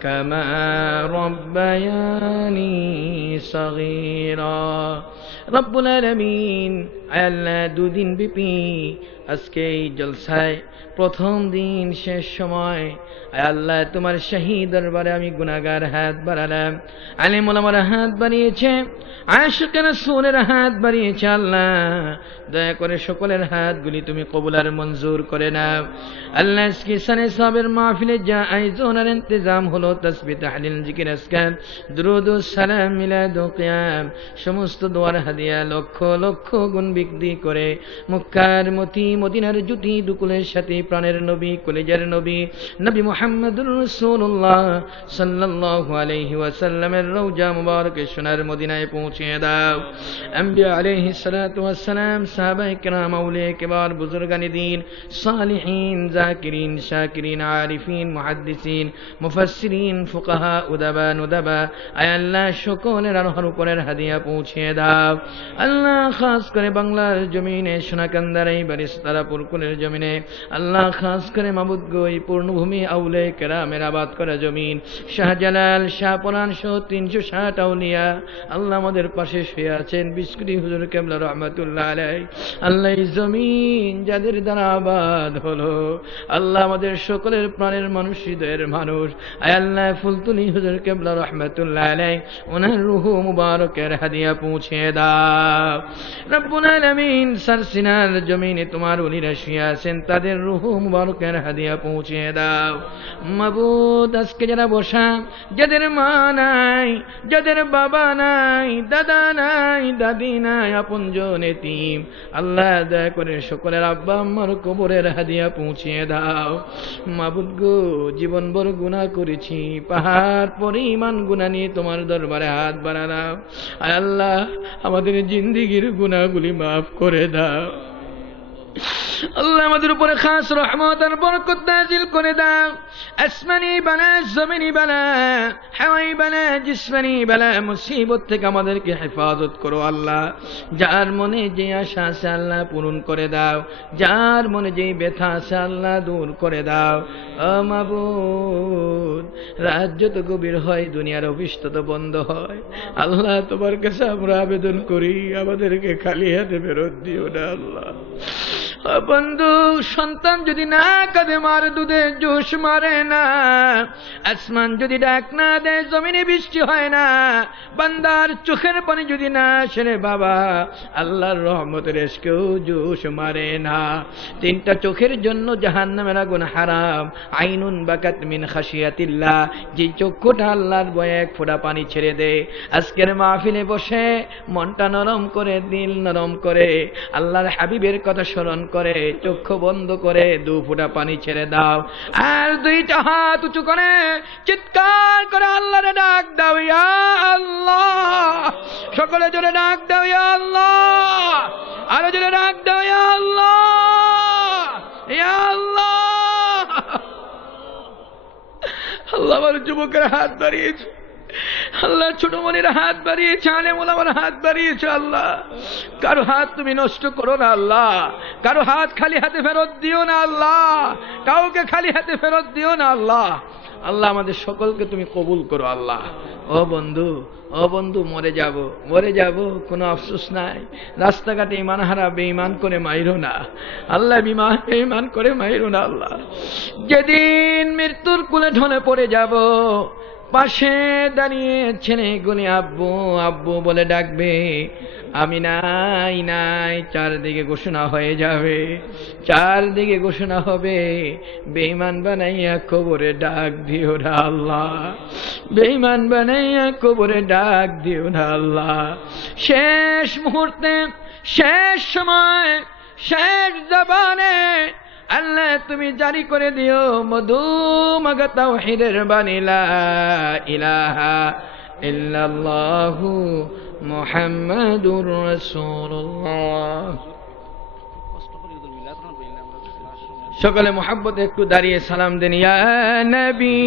كما ربياني صغيرا রব্বুল আলামিন। আল্লাহ দুদিন ব্যাপী আজকে এই জলসায় প্রথম দিন শেষ সময় আল্লাহ তোমার শাহী দরবারে আমি গুনাহগার হাত বাড়ালাম, আলেম ওলামারা হাত বাড়িয়েছে, আশিক রাসূলের হাত বাড়িয়েছে। আল্লাহ দয়া করে সকলের হাতগুলি তুমি কবুল আর মঞ্জুর করে নাও। আল্লাহ আজকে সানে সাবের মাহফিলে যা আয়োজন আর ইন্তজাম হলো, তাসবিহ তাহলিল জিকির আজকার দুরূদ ও সালাম মিলাদ ও কিয়াম সমস্ত দোয়ার হাদিয়া লক্ষ লক্ষ গুণ বৃদ্ধি করে মক্কার মতি মদিনার জুটি দুকুলের সাথে প্রাণের নবী কলেজার নবী নবী মুহাম্মদুর রাসূলুল্লাহ সাল্লাল্লাহু আলাইহি ওয়াসাল্লামের রওজা মুবারকে সোনার মদিনায় পৌঁছে দাও। আম্বিয়া আলাইহিস সালাতু ওয়াস সালাম, সাহাবায়ে কেরাম, আউলিয়া কিবার, বুজুর্গানে দ্বীন, সালিহিন, যাকিরিন, শাকিরিন, আরিফিন, মুহাদ্দিসিন, মুফাসসিরিন, ফুকাহা, উদাবা, নুদাবা, আয় আল্লাহ সকলের আরোহর উপরের হাদিয়া পৌঁছে দাও। আল্লাহ খাস করে বাংলার জমিনে সোনাকান্দার এই বারিস্তারাপুর কুলের জমিনে আল্লাহ খাস করে মাবুদ গো এই পূর্ণভূমি আউলিয়া কেরামের আবাদ করা জমিন, শাহজালাল, শাহপরান সহ 360 আউলিয়া আল্লাহ আমাদের পাশে শুয়ে আছেন, বিস্কুটি হুজুর কেবলা রহমাতুল্লাহ আলাইহি। আল্লাহ এই জমিন যাদের দ্বারা আবাদ হলো, আল্লাহ আমাদের সকলের প্রাণের মানুষ, হৃদয়ের মানুষ, আয় আল্লাহ ফুলতুলি হুজুর কেবলা রহমাতুল্লাহ আলাইহি ওনার রূহ মুবারকের হাদিয়া পৌঁছে দাও। রব্বুল আলামিন সারসিনার জমিনে তোমার ওলিরা শুয়ে আছেন, তাদের রূহ মুবারকের হাদিয়া পৌঁছে দাও। মাবুদ আজকে যারা বসা, যাদের মা নাই, যাদের বাবা নাই, দাদা নাই, দাদি নাই, আপনজন এতিম, আল্লাহ দয়া করে সকলের আব্বা আম্মার কবরের হাদিয়া পৌঁছে দাও। মাবুদ গো জীবনভর গুনাহ করেছি, পাহাড় পরিমাণ গুনাহ নিয়ে তোমার দরবারে হাত বাড়ালাম। আয় আল্লাহ আমাদের জিন্দেগির গুনাহগুলি মাফ করে দাও। আল্লাহ আমাদের উপরে খাস রহমত আর বরকত নাজিল করে দাও। আসমানি বালা, জমিনি বালা, হাওয়াই বালা, জিসমানি বালা, মুসিবত থেকে আমাদেরকে হেফাজত করো আল্লাহ। যার মনে যে আশা আছে আল্লাহ পূরণ করে দাও, যার মনে যে ব্যথা আছে আল্লাহ দূর করে দাও। ও মাবুদ, রাত যত গভীর হয় দুনিয়ার অফিস তত বন্ধ হয়। আল্লাহ তোমার কাছে আমরা আবেদন করি, আমাদেরকে খালি হাতে ফেরত দিও না আল্লাহ। বন্ধু, সন্তান যদি না কাঁদে মার দুধে জোশ মারে না, আসমান যদি ডাক না দেয় জমিনে বৃষ্টি হয় না, বান্দার চোখের পানি যদি না আসে রে বাবা, আল্লাহর রহমতের এসকেও জোশ মারে না। তিনটা চোখের জন্য জাহান্নামের আগুন হারাম। আইনুন বাকাত মিন খাশিয়াতিল্লাহ, যে চক্ষুটা আল্লাহর ভয়ে এক ফোঁটা পানি ছেড়ে দেয়। আজকের মাহফিলে বসে মনটা নরম করে, দিল নরম করে, আল্লাহর হাবিবের কথা স্মরণ করে চক্ষু বন্ধ করে দু ফোঁটা পানি ছেড়ে দাও। আর দুইটা হাত উঁচু করে চিৎকার করে আল্লাহরে ডাক দাও, ইয়া আল্লাহ। সকলে জোরে ডাক দাও, ইয়া আল্লাহ। আরো জোরে ডাক দাও, ইয়া আল্লাহ, ইয়া আল্লাহ। আল্লাহ আমার যুবকের হাত বাড়িয়েছে, আল্লাহ ছোট মনির হাত বাড়িয়েছে, আলেম ওলামার হাত বাড়িয়েছে। আল্লাহ কারো হাত তুমি নষ্ট করো না আল্লাহ, কারো হাত খালি হাতে ফেরত দিও না আল্লাহ, কাউকে খালি হাতে ফেরত দিও না আল্লাহ। আল্লাহ আমাদের সকলকে তুমি কবুল করো আল্লাহ। ও বন্ধু, ও বন্ধু, মরে যাব, কোনো আফসোস নাই। রাস্তাঘাটে ইমান হারা বেঈমান করে মাইরো না আল্লাহ, বেঈমান করে মাইরো না আল্লাহ। যেদিন মৃত্যুর কুলে ঢলে পড়ে যাব, পাশে দাঁড়িয়ে ছেলেগুলি আব্বু আব্বু বলে ডাকবে, আমি নাই নাই, চারদিকে ঘোষণা হয়ে যাবে, চারদিকে ঘোষণা হবে, বেঈমান বানাইয়া কবরে ডাক দিও না আল্লাহ, বেঈমান বানাইয়া কবরে ডাক দিও না আল্লাহ। শেষ মুহূর্তে, শেষ সময়, শেষ জবানে আল্লাহ তুমি জারি করে দিও মধুমাগা তাওহীদের বাণী, লা ইলাহা ইল্লাল্লাহু মুহাম্মাদুর রাসূলুল্লাহ। সকলে মুহাব্বতে একটু দাঁড়িয়ে সালাম দেন, ইয়া নবী।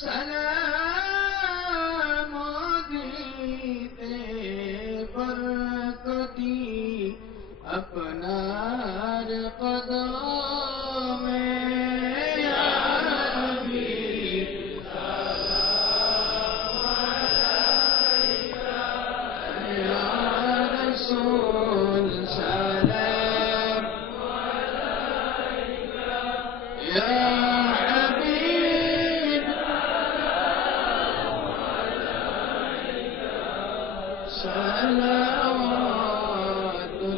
সালাম দিতে বরকতি আপনার কদমে ইয়া নবী সালাম আলাইকা ইয়া রাসূল সালাম আলাইকা ইয়া হাবিব সালাম আলাইকা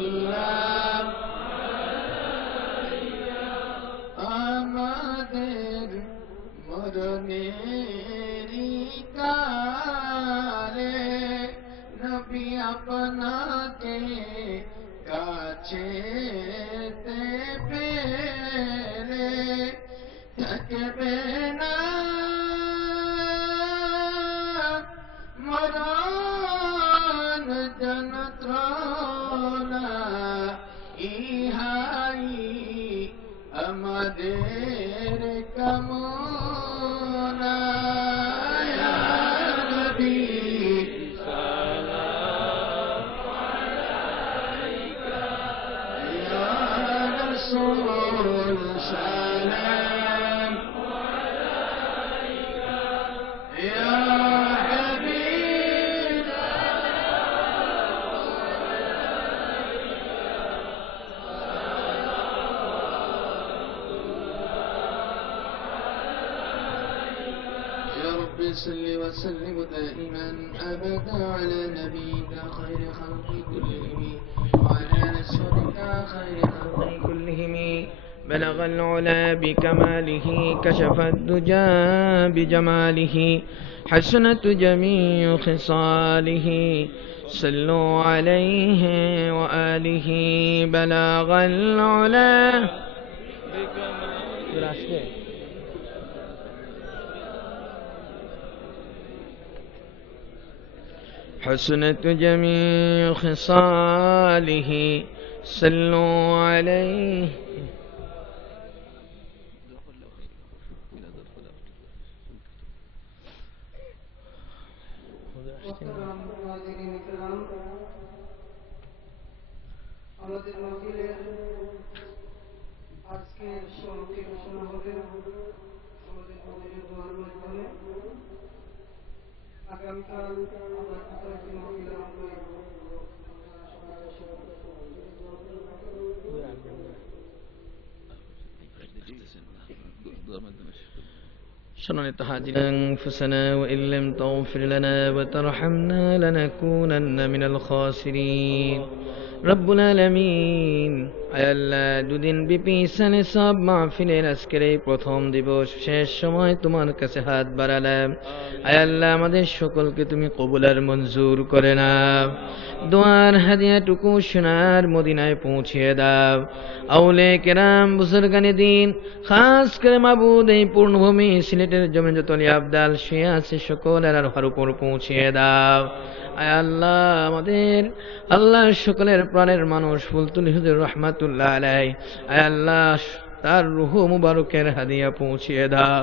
সালাওয়াতুল্লাহ আলাইকা আমাদের মরণেরি কালে নবী আপনাকে কাছে পেলে থাকবে না মরণ যন্ত্রণা ইহাই আমাদের কামনা ইয়া নবী সালাম আলাইকা ইয়া রাসূল সালাম আলাইকা ইয়া হাবিব يا رب صل وسلم دائما أبدا على نبيك خير خلق كلهم وعلى رسولك خير خلق كلهم بلغ العلا بكماله كشف الدجى بجماله حسنت جميع خصاله صلوا عليه وآله بلغ العلا بكماله حسنت جميع خصاله صلوا عليه আমাদের মাহফিলের আজকের সমাপ্তি ঘোষণা হবে আমাদের প্রতিদিন দোয়ার মাধ্যমে। আগামীকাল আমরা একটি মাহফিল আরম্ভ شننت حاجنا أنفسنا وإن لم تغفر لنا وترحمنا لنكونن من الخاسرين رب العالمين আয় আল্লাহ দুদিন বিপি সানে সব মাহফিলের আজকের এই প্রথম দিবস শেষ সময় তোমার কাছে হাত বাড়ালাম। আয় আল্লাহ আমাদের সকলকে তুমি কবুল আর মঞ্জুর করে নাও। দোয়ার হাদিয়াটুকু সোনার মদিনায় পৌঁছিয়ে দাও। আউলে কেরাম বুজুর্গানে দিন খাস করে মাবুদ এই পূর্ণভূমি সিলেটের জমিন যত আবদাল শুয়ে আছে সকলের আর উপর পৌঁছিয়ে দাও। আয় আল্লাহ আমাদের আল্লাহ সকলের প্রাণের মানুষ ফুলতুল হুজুর রহমাতুল্লাহ আলাইহি আয় আল্লাহ তার রূহ মুবারকের হাদিয়া পৌঁছিয়ে দাও।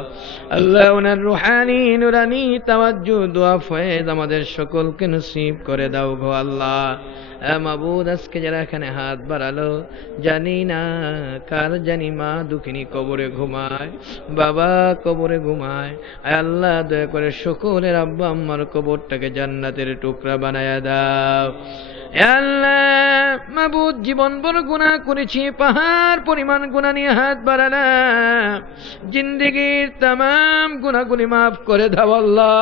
আল্লাহ ওনার রুহানি নুরানি তাওয়াজ্জু দোয়া ফয়েজ আমাদের সকলকে নসিব করে দাও গো আল্লাহ। মাবুদ আজকে যারা এখানে হাত বাড়ালো জানি না কার জানি মা দুঃখিনী কবরে ঘুমায়, বাবা কবরে ঘুমায়। আয় আল্লাহ দয়া করে সকলের আব্বা আম্মার কবরটাকে জান্নাতের টুকরা বানায়া দাও। আল্লাহ মাবুদ জীবন বড় গুনাহ করেছি, পাহাড় পরিমাণ গুনাহ নিয়ে হাত বাড়ালাম। জিন্দেগির তামাম গুনাহগুলি মাফ করে দাও আল্লাহ।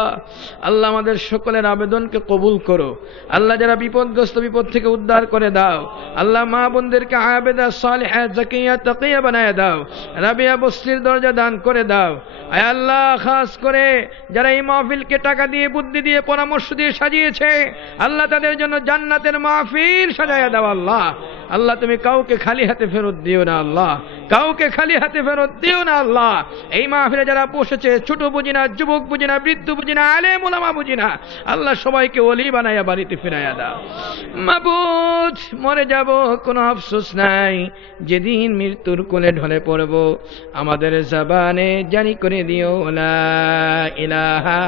আল্লাহ আমাদের সকলের আবেদনকে কবুল করো। আল্লাহ যারা বিপদগ্রস্ত বিপদ থেকে উদ্ধার করে দাও। আল্লাহ মা বোনদেরকে আবেদা সালেহা জাকিয়া তাকিয়া বানায় দাও। রাবিয়া বস্তির দরজা দান করে দাও। আয় আল্লাহ খাস করে যারা এই মাহফিলকে টাকা দিয়ে বুদ্ধি দিয়ে পরামর্শ দিয়ে সাজিয়েছে আল্লাহ তাদের জন্য জান্নাতের মাহফিল সাজায়া দাও আল্লাহ। আল্লাহ তুমি কাউকে খালি হাতে ফেরত দিও না আল্লাহ, কাউকে খালি হাতে ফেরত দিও না আল্লাহ। এই মাহফিলে যারা বসেছে, ছোট বুঝি না, যুবক বুঝি না, বৃদ্ধ বুঝি না, আলেম ওলামা বুঝি না, আল্লাহ সবাইকে ওলি বানাইয়া বাড়িতে ফিরাইয়া দাও। মাবুদ, মরে যাব কোনো আফসোস নাই, যেদিন মৃত্যুর কোলে ঢলে পড়ব আমাদের জবানে জারি করে দিও লা ইলাহা